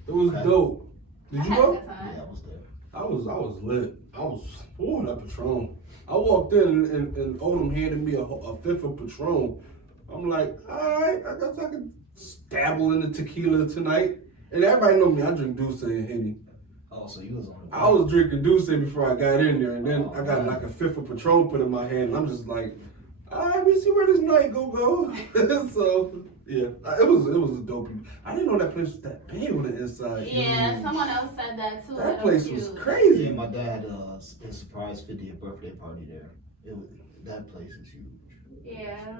It was dope. Did I you had a go? good time. Yeah, I was there. I was lit. I was full that Patron. I walked in and Odom handed me a fifth of Patron. I'm like, all right, I guess I can dabble in the tequila tonight. And everybody know me, I drink Douce and Henny. Oh, so you was on the I was drinking Douce before I got in there, and then I got like a fifth of Patron put in my hand, and I'm just like, all right, we see where this night go. So yeah, it was a dope. I didn't know that place was that big on the inside. Yeah, someone else said that too. That It place was huge. crazy. Yeah, my dad had a surprise 50th birthday party there. That place is huge. Yeah.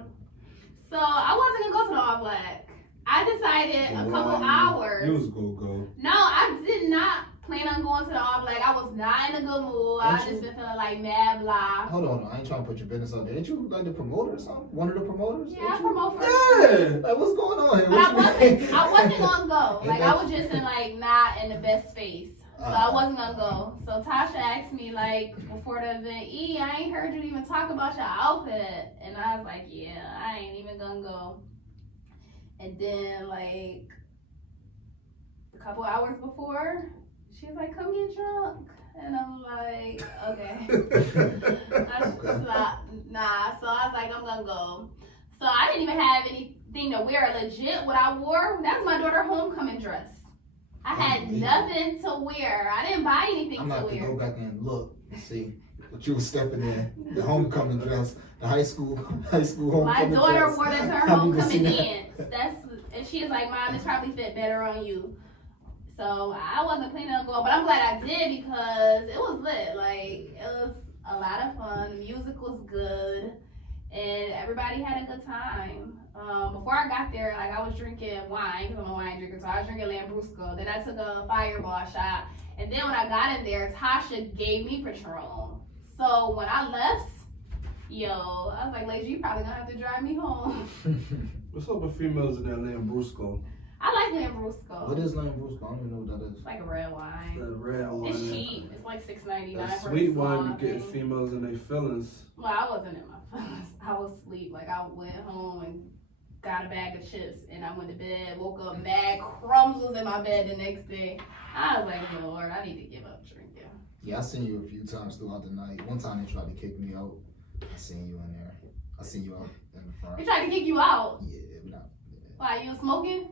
So I wasn't gonna go to the all black. I decided a couple hours. You was go. No, I did not plan on going to the all black. I was not in a good mood. I just been feeling like mad blah. Hold on, I ain't trying to put your business out there. Ain't you like the promoter or something? One of the promoters? Yeah, Ain't I you? promote first. Yeah. Like, what's going on here? But What you mean? I wasn't gonna go. Like I was just in like not in the best space. So I wasn't gonna go. So Tasha asked me like before the event, I ain't heard you even talk about your outfit. And I was like, yeah, I ain't even gonna go. And then like a couple hours before, she was like, come get drunk. And I'm like, okay. Nah. So I was like, I'm gonna go. So I didn't even have anything to wear. Legit, what I wore, that was my daughter's homecoming dress. I had nothing to wear. I didn't buy anything I'm to gonna have to wear. go back and look and see what you was stepping in. The homecoming dress, the high school My homecoming daughter dress. wore that to her Haven't even homecoming seen that. dance. And she was like, Mom, this probably fit better on you. So I wasn't planning on going, but I'm glad I did because it was lit. Like, it was a lot of fun. The music was good, and everybody had a good time. Before I got there, like, I was drinking wine because I'm a wine drinker, so I was drinking Lambrusco. Then I took a Fireball shot, and then when I got in there, Tasha gave me Patron. So when I left, yo, I was like, ladies, you probably gonna have to drive me home. What's up with females in that Lambrusco? I like Lambrusco. What is Lambrusco? I don't even know what that is. It's like a red wine. That red wine. It's cheap. It's like $6.99 That for sweet a small wine, you get thing. females in their feelings. Well, I wasn't in my feelings. I was asleep. Like, I went home and got a bag of chips, and I went to bed, woke up mad, crumbs was in my bed the next day. I was like, Lord, I need to give up drinking. Yeah, I seen you a few times throughout the night. One time they tried to kick me out. I seen you in there. I seen you out in the front. They tried to kick you out. Yeah, but not. Why, you was smoking?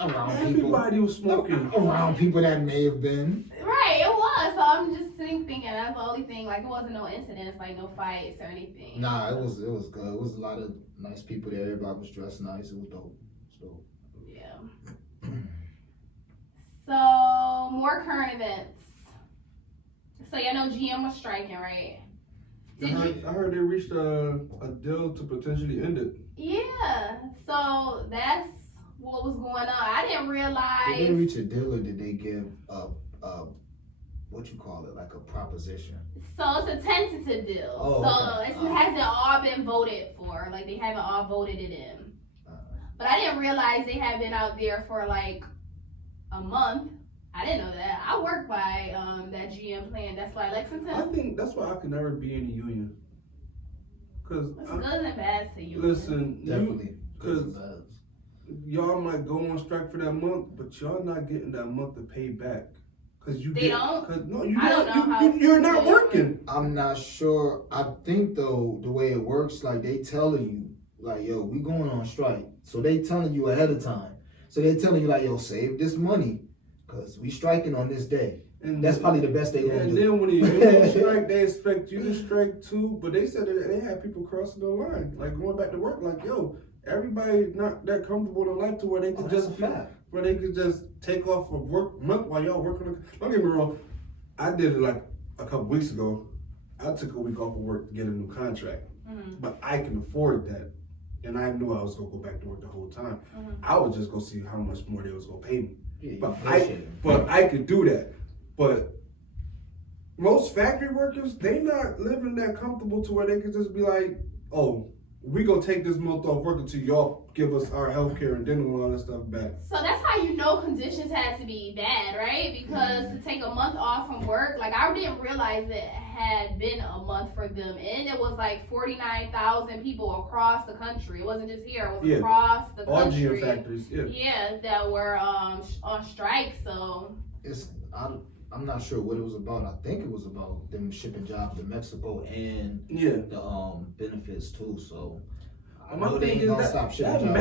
Around people. Everybody was smoking. Around people that may have been. Right, it was. So I'm just thinking that's the only thing. Like, it wasn't no incidents, like no fights or anything. Nah, it was good. It was a lot of nice people there. Everybody was dressed nice. It was dope. So Yeah. So, more current events. So, y'all know GM was striking, right? I heard they reached a deal to potentially end it. Yeah. So, that's what was going on. I didn't realize. did they reach a deal or did they give what you call it, like a proposition? So, it's a tentative deal. Oh, so, okay. it hasn't all been voted for. Like, they haven't all voted it in. But I didn't realize they had been out there for like a month. I didn't know that. I work by that GM plan. That's why Lexington. I think that's why I could never be in the union. Cause It's good and bad to you. listen, Definitely. because y'all might go on strike for that month, but y'all not getting that month to pay back. Cause you They get, don't? Cause no, you I don't. don't know how You're not they working. I'm not sure. I think though the way it works, like they telling you, like, yo, we going on strike. So they telling you ahead of time. So they telling you like, yo, save this money, cause we striking on this day. And That's probably the best they gonna and do. then when you do strike, they expect you to strike too. But they said that they had people crossing the line, like going back to work. Like, yo, everybody not that comfortable in life to where they could just be, where they could just take off a work month while y'all working. Don't get me wrong, I did it like a couple weeks ago. I took a week off of work to get a new contract, but I can afford that, and I knew I was gonna go back to work the whole time. I was just gonna see how much more they was gonna pay me. Yeah, But I could do that. But most factory workers, they not living that comfortable to where they could just be like, oh, we gonna take this month off work until y'all give us our health care and dental and all that stuff back. So that's how you know conditions had to be bad, right? Because to take a month off from work, like I didn't realize it had been a month for them. And it was like 49,000 people across the country. It wasn't just here, it was across the All country. GM factories, Yeah, that were on strike, so. I'm not sure what it was about. I think it was about them shipping jobs to Mexico and the benefits too. So I know they ain't gonna stop shipping jobs. That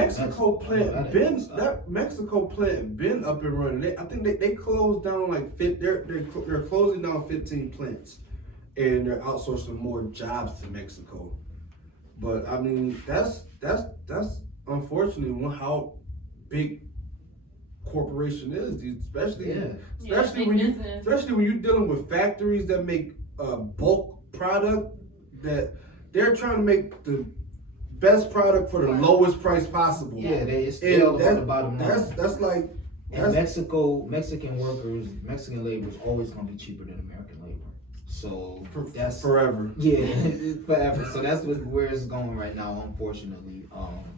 Mexico plant been up and running. I think they closed down like they're closing down 15 plants, and they're outsourcing more jobs to Mexico. But I mean, that's unfortunately how big corporation is, especially when you're dealing with factories that make bulk product, that they're trying to make the best product for the lowest price possible. Yeah, it's still about the bottom line. That's like, and Mexican workers, Mexican labor is always gonna be cheaper than American labor. So that's forever. Yeah, forever. So that's where it's going right now, unfortunately.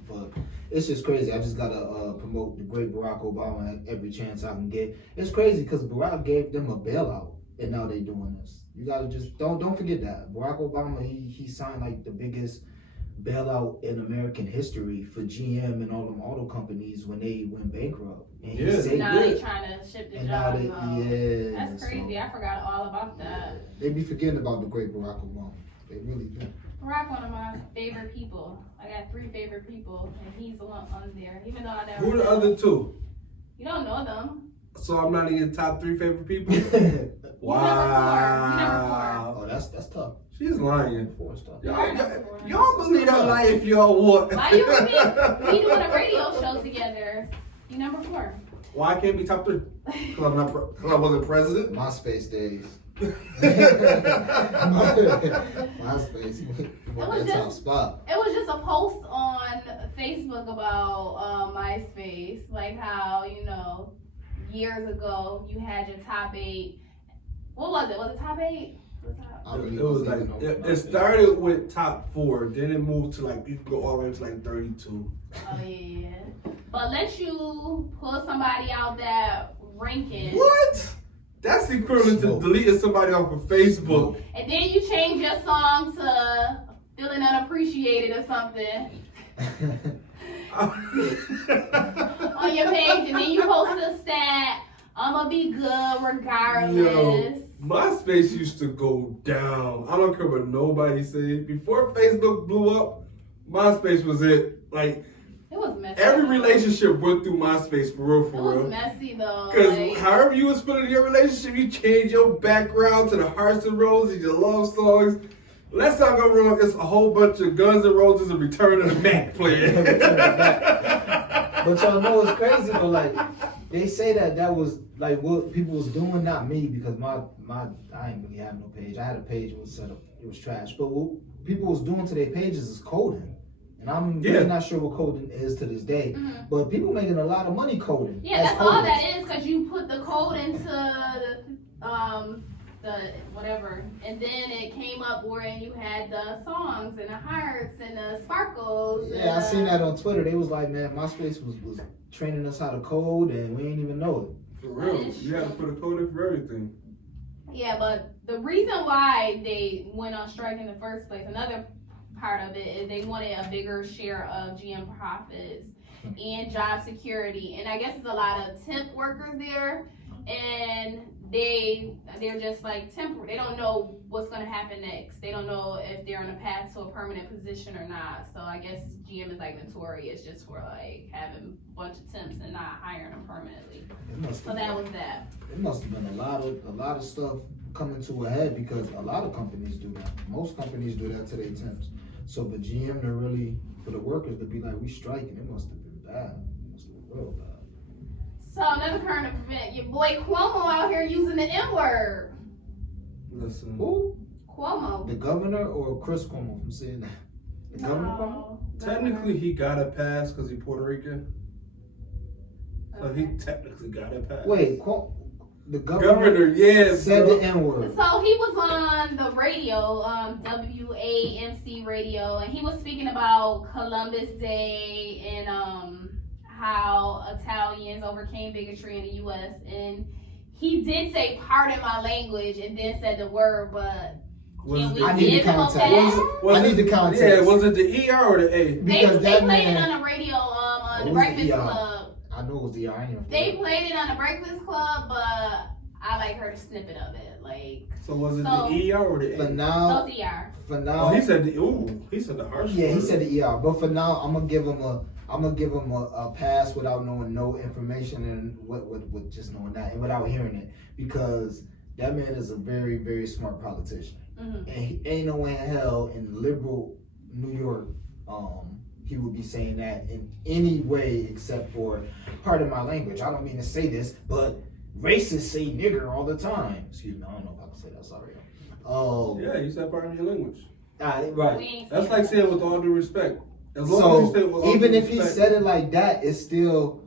But it's just crazy. I just gotta promote the great Barack Obama at every chance I can get. It's crazy because Barack gave them a bailout, and now they doing this. You gotta just don't forget that Barack Obama he signed like the biggest bailout in American history for GM and all them auto companies when they went bankrupt. And now they trying to ship the job. That's crazy. So, I forgot all about that. They be forgetting about the great Barack Obama. They really do. Barack, one of my favorite people. I got 3 favorite people, and he's the one on there. Even though I never. Who the other 2? You don't know them. So I'm not in your top 3 favorite people. Wow. Oh, that's tough. She's lying. 4 stuff. Y'all believe that lie if y'all want. Why you we doing a radio show together? You number 4. Why I can't be top 3? Because I'm not. Because I wasn't president. MySpace days. MySpace. was Top just- spot. It was just a post on Facebook about MySpace, like how, you know, years ago you had your top 8. What was it? Was it top 8? I really It was wasn't like even know it MySpace. started with top 4, then it moved to like you can go all the way to like 32. Oh yeah. But let you pull somebody out that ranking, What? That's equivalent to Smoke. deleting somebody off of Facebook. and then you change your song to feeling unappreciated or something on your page, and then you post a stat, I'ma be good regardless. Yo, MySpace used to go down. I don't care what nobody says. Before Facebook blew up, MySpace was it. Like It was messy. every relationship went through MySpace for real, It for was real. messy though. Because Like, however you was feeling in your relationship, you change your background to the hearts and roses, your love songs. Let's not go wrong. It's a whole bunch of Guns N' Roses and Return of the Mac playing. But y'all know it's crazy though, like they say that was like what people was doing, not me, because my I didn't really have no page. I had a page, it was set up, it was trash. But what people was doing to their pages is coding. And I'm really not sure what coding is to this day. Mhm. But people making a lot of money coding. yeah, as that's all coders. that is, because you put the code into the whatever, and then it came up where you had the songs and the hearts and the sparkles. Yeah, I seen that on Twitter. They was like, man, MySpace was training us how to code and we ain't even know it. For real. You have to put a code in for everything. Yeah, but the reason why they went on strike in the first place, another part of it is they wanted a bigger share of GM profits and job security. And I guess it's a lot of temp workers there, and they're just like temporary. They don't know what's gonna happen next. They don't know if they're on a path to a permanent position or not. So I guess GM is like notorious just for like having a bunch of temps and not hiring them permanently. So that was that. It must have been a lot of stuff coming to a head, because a lot of companies do that. Most companies do that to their temps. So for GM to really, for the workers to be like, we striking, it must have been bad. It must have been real bad. So another current event, your boy Cuomo out here using the N-word. Listen. Who? Cuomo. The governor or Chris Cuomo from saying that? The governor Cuomo? No, Technically, he got a pass because he's Puerto Rican. So he technically got a pass. Wait, the governor, yeah. said bro. the N-word. So he was on the radio, WAMC radio, and he was speaking about Columbus Day and how Italians overcame bigotry in the U.S. And he did say "pardon my language" and then said the word, but can we I need give the him a context. pass? Was I it- need the context. Yeah, was it the ER or the A? They Because that played it man, on the radio on What the was Breakfast the, Club. I know it was the I ain't They played it on the Breakfast Club, but I like heard a snippet of it. Like, So was it So- the ER or the For A? now, those ER. for Oh, now, he said the harsh. yeah, he word. said the ER. But for now, I'm gonna give him a pass without knowing no information and what just knowing that and without hearing it, because that man is a very, very smart politician. Mm-hmm. And he ain't no way in hell in liberal New York he would be saying that in any way except for, pardon my language, I don't mean to say this, but racists say nigger all the time. Excuse me, I don't know if I can say that, sorry. Yeah, you said pardon your language. Right. We ain't That's saying like that. saying with all due respect. As long as you say with So all even due if he respect, said it like that, it's still,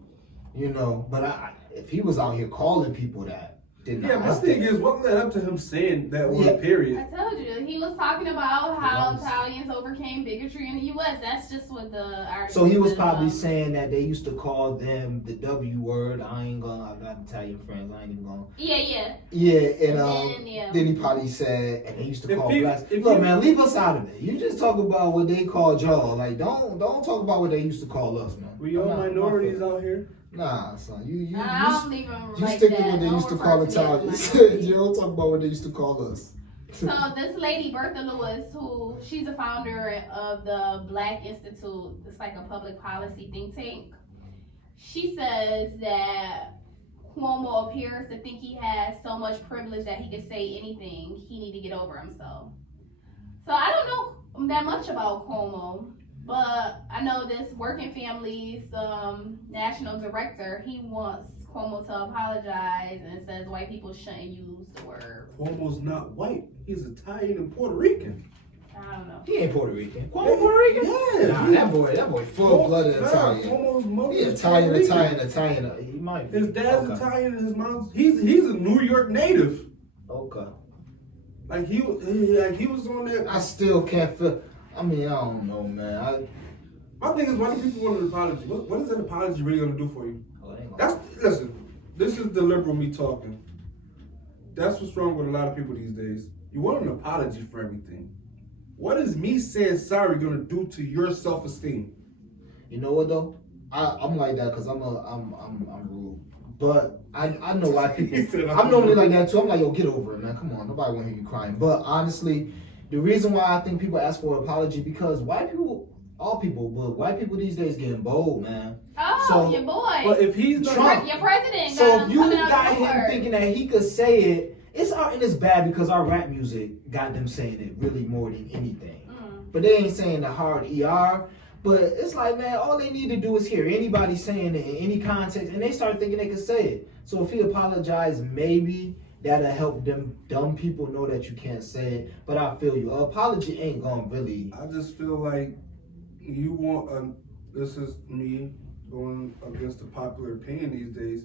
but if he was out here calling people that, then yeah, my thing is, what led up to him saying that word? Yeah. Period. I told you, he was talking about how Yes. Italians overcame bigotry in the U.S. That's just what the article So he was says, probably saying that they used to call them the W word. I got Italian friends. I ain't even gonna. Yeah. Yeah, and then, then he probably said, and they used to If call he- blacks. if Look, he- man, leave us out of it. You just talk about what they called y'all. Like, don't talk about what they used to call us, man. We all I'm not minorities for it. out here. Nah, son, you I don't even you like stick that. with what they Don't used to refer call to me as Italians. minority. You don't talk about what they used to call us. So this lady, Bertha Lewis, who she's the founder of the Black Institute, it's like a public policy think tank. She says that Cuomo appears to think he has so much privilege that he can say anything. He need to get over himself. So I don't know that much about Cuomo, but I know this Working Families national director. He wants Cuomo to apologize and says white people shouldn't use the word. Cuomo's not white. He's Italian and Puerto Rican. I don't know. He ain't Puerto Rican. Cuomo Puerto Rican? Yeah. Nah, that boy full-blooded Italian. Cuomo's mother He is Italian. He might be. His dad's Okay. Italian and his mom's. He's a New York native. Okay. Like he was on that. I still can't feel. I mean, I don't know, man. My thing is, why do people want an apology? What is an apology really gonna do for you? That's Listen. This is the liberal me talking. That's what's wrong with a lot of people these days. You want an apology for everything. What is me saying sorry gonna do to your self-esteem? You know what though? I'm like that because I'm rude. But I know why people. I'm normally like that too. I'm like, yo, get over it, man. Come on, nobody want to hear you crying. But honestly, the reason why I think people ask for an apology because white people, all people, but white people these days getting bold, man. Oh, So, your boy. But if he's not, Trump. Your president. So got if him you coming out got of him nowhere. thinking that he could say it, it's bad because our rap music got them saying it really more than anything. But they ain't saying the hard ER. But it's like, man, all they need to do is hear anybody saying it in any context, and they start thinking they can say it. So if he apologized, maybe that'll help them dumb people know that you can't say it. But I feel you. An apology ain't gonna really. I just feel like you want this is me going against the popular opinion these days.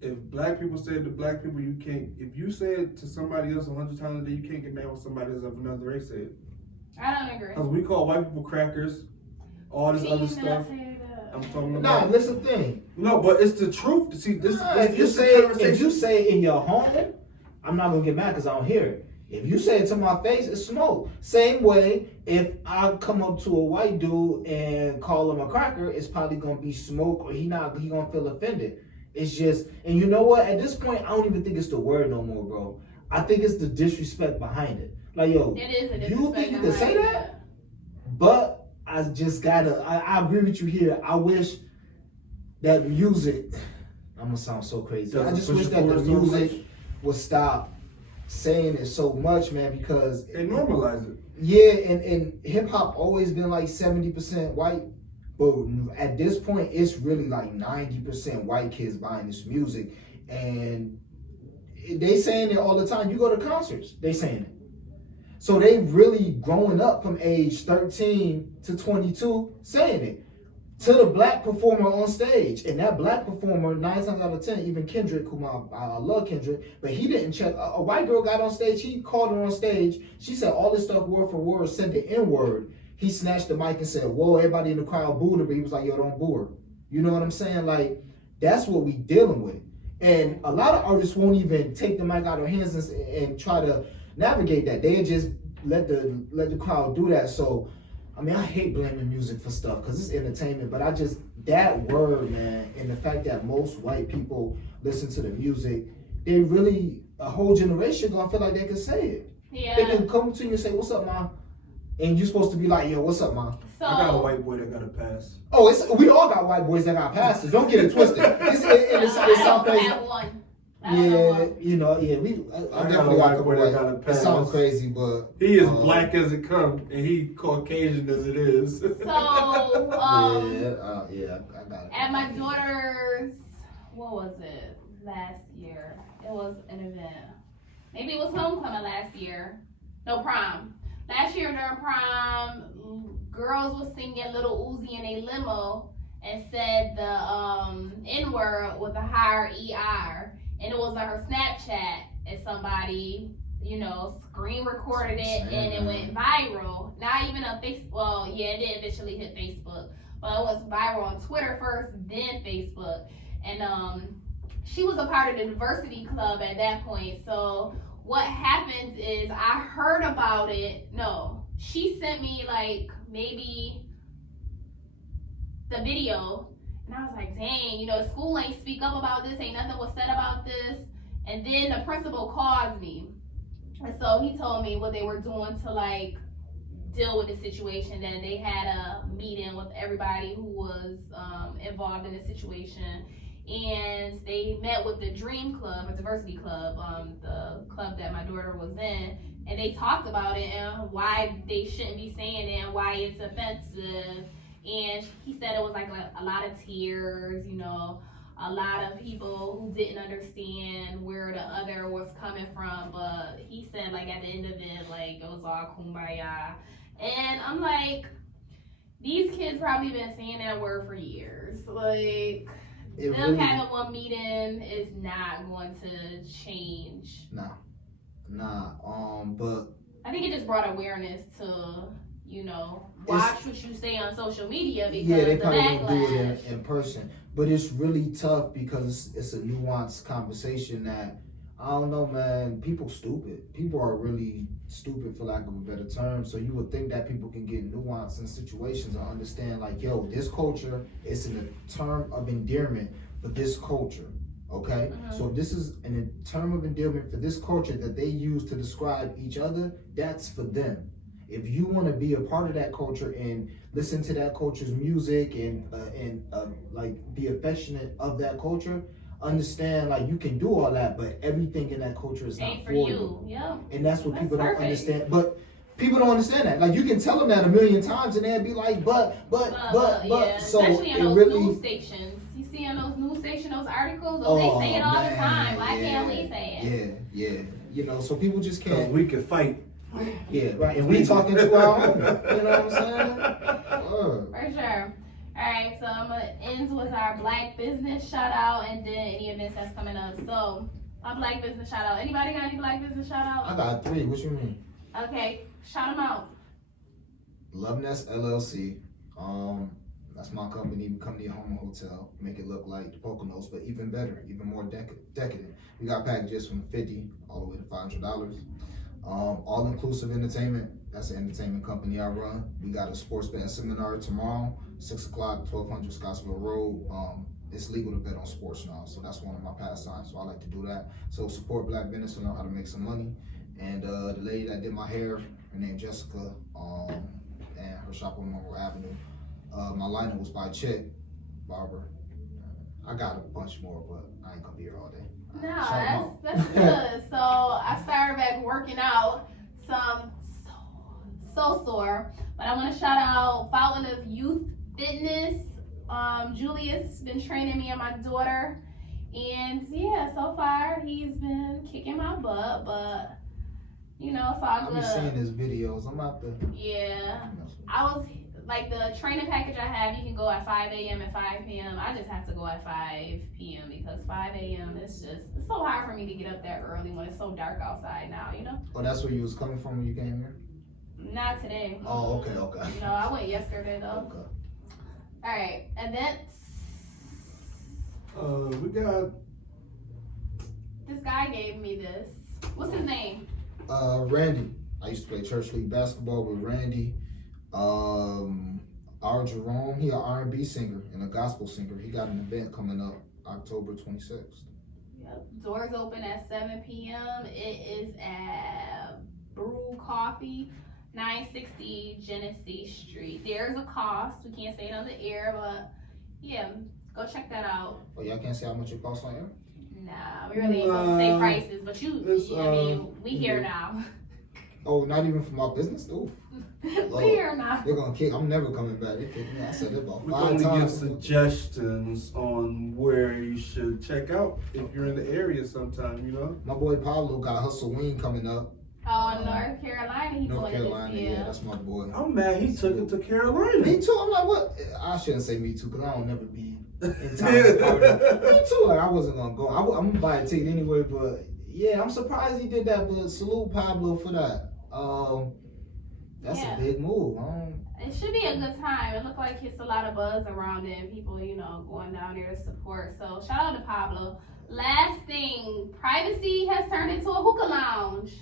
If black people say it to black people, you can't. If you say it to somebody else 100 times a day, you can't get mad when somebody else of another race say it. I don't agree. Because we call white people crackers, all this other stuff. I'm talking about. Nah, listen, thing. No, but it's the truth. See, If you say it in your home, I'm not gonna get mad because I don't hear it. If you say it to my face, it's smoke. Same way, if I come up to a white dude and call him a cracker, it's probably gonna be smoke, or he gonna feel offended. It's just, and you know what? At this point, I don't even think it's the word no more, bro. I think it's the disrespect behind it. Like, yo, It is a you think you can say behind that? But I just gotta, I agree with you here. I wish that music, I'm gonna sound so crazy. I just wish that the music would stop saying it so much, man, because they normalize it. Yeah, and hip hop always been like 70% white, but at this point it's really like 90% white kids buying this music, and they saying it all the time. You go to concerts, they saying it. So they really growing up from age 13 to 22 saying it to the black performer on stage. And that black performer, 9 times out of 10, even Kendrick, whom I love Kendrick, but he didn't check. A white girl got on stage, he called her on stage. She said all this stuff word for word, said the N-word. He snatched the mic and said, whoa, everybody in the crowd booed her, but he was like, yo, don't boo her. You know what I'm saying? Like, that's what we dealing with. And a lot of artists won't even take the mic out of their hands and try to navigate that. They just let the crowd do that. So, I mean, I hate blaming music for stuff because it's entertainment, but that word, man, and the fact that most white people listen to the music, they really, a whole generation gonna feel like they can say it. Yeah. They can come to you and say, what's up, ma? And you're supposed to be like, yo, what's up, ma? So, I got a white boy that got a pass. Oh, we all got white boys that got passes. Don't get it twisted. It sounds crazy. have one. Yeah, you know, yeah, I definitely got a boy that got a It pass. sounds crazy, but He is black as it comes, and he Caucasian as it is. So, I got it. at my daughter's, what was it, last year? It was an event. Maybe it was homecoming last year. No, prom. Last year during prom, girls was singing Little Uzi in a limo and said the N-word with a higher ER. And it was on her Snapchat, and somebody, screen recorded it, and it went viral. Not even on Facebook. Well, yeah, it did eventually hit Facebook, but it was viral on Twitter first, then Facebook. And she was a part of the diversity club at that point. So what happens is I heard about it. No, she sent me maybe the video. And I was like, dang, school ain't speak up about this, ain't nothing was said about this. And then the principal called me. And so he told me what they were doing to deal with the situation, that they had a meeting with everybody who was involved in the situation. And they met with the Dream Club, a diversity club, the club that my daughter was in. And they talked about it and why they shouldn't be saying it and why it's offensive. And he said it was a lot of tears, a lot of people who didn't understand where the other was coming from, but he said like at the end of it, like it was all kumbaya. And I'm like, these kids probably been saying that word for years. Like them really, having one meeting is not going to change. but I think it just brought awareness to, watch what you say on social media because they the probably backlash. won't do it in person. But it's really tough because it's a nuanced conversation that, I don't know, man, people stupid. People are really stupid, for lack of a better term. So you would think that people can get nuance in situations and understand, like, yo, this culture is in a term of endearment for this culture, okay? So if this is a term of endearment for this culture that they use to describe each other, that's for them. If you want to be a part of that culture and listen to that culture's music and like be affectionate of that culture, understand like you can do all that, but everything in that culture is not for you. Yeah. And that's what people perfect. don't understand. But people don't understand that. Like you can tell them that a million times and they'll be like, but. Yeah. So especially on it those really news stations. You see on those news stations, those articles, they say it all the time. Why can't we say it? Yeah. So people just Because can't. we can fight. Yeah, right. And we talking to our own. You know what I'm saying? For sure. Alright, so I'm gonna end with our Black business shout out and then any events that's coming up. So my Black business shout out. Anybody got any Black business shout out? I got 3. What you mean? Okay, shout them out. Luv Nests LLC. That's my company. We come to your home hotel, make it look like the Poconos, but even better, even more decadent. We got packages from $50 all the way to $500. All inclusive entertainment. That's an entertainment company I run. We got a sports betting seminar tomorrow, 6 o'clock, 1200 Scottsville Road. It's legal to bet on sports now, so that's one of my pastimes. So I like to do that. So support Black business and know how to make some money. And the lady that did my hair, her name Jessica, and her shop on Monroe Avenue. My liner was by Chick Barber. I got a bunch more, but I ain't gonna be here all day. No, that's good. So I started back working out. So I'm so sore. But I want to shout out Fountain of Youth Fitness. Julius been training me and my daughter. And yeah, so far he's been kicking my butt, but it's all good. I've been seeing his videos. I'm out there. Yeah. I was like the training package I have, you can go at 5 a.m. and 5 p.m. I just have to go at 5 p.m. because 5 a.m. it's so hard for me to get up that early when it's so dark outside now, Oh, that's where you was coming from when you came here? Not today. Oh, okay. I went yesterday though. Okay. Alright, events. We got This guy gave me this. What's his name? Randy. I used to play church league basketball with Randy. Our Jerome, he an R&B singer and a gospel singer. He got an event coming up October 26th. Yep. Doors open at 7 p.m. It is at Brew Coffee, 960 Genesee Street. There's a cost. We can't say it on the air, but yeah, go check that out. Oh, y'all can't say how much it costs on air? Nah, we really ain't supposed to say prices, but we here now. Oh, not even for my business? Ooh. We here now. They're gonna kick. I'm never coming back. They kicked me. I said it about we're 5 going to give times. suggestions on where you should check out if you're in the area sometime, My boy Pablo got Hustleween coming up. Oh, North Carolina, he North told Carolina, us, yeah, that's my boy. I'm mad he took it to Carolina. Me too. I'm like, what? I shouldn't say me too, because I don't never be in time. Me too. Like, I wasn't gonna go. I'm gonna buy a ticket anyway, but yeah, I'm surprised he did that. But salute Pablo for that. That's a big move. It should be a good time. It looked like it's a lot of buzz around it and people, going down there to support. So shout out to Pablo. Last thing, Privacy has turned into a hookah lounge.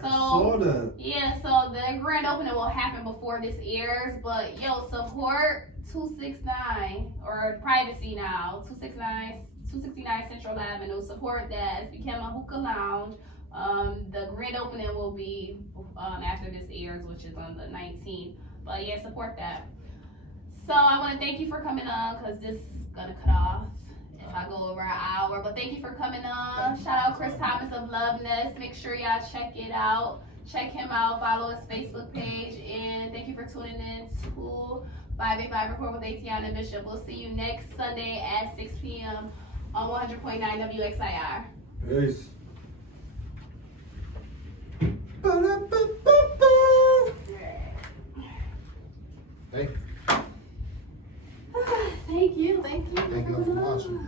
So yeah, so the grand opening will happen before this airs, but support 269 or Privacy now, 269 Central Avenue. Support that. It's become a hookah lounge. The grand opening will be after this airs, which is on the 19th. But yeah, support that. So I want to thank you for coming on because this is gonna cut off if I go over an hour. But thank you for coming on. Shout out Chris Thomas of Luv Nests. Make sure y'all check it out. Check him out. Follow his Facebook page. And thank you for tuning in to 585 Record with Atiana Bishop. We'll see you next Sunday at 6 p.m. on 100.9 WXIR. Peace. Hey, Thank you. thank you for watching.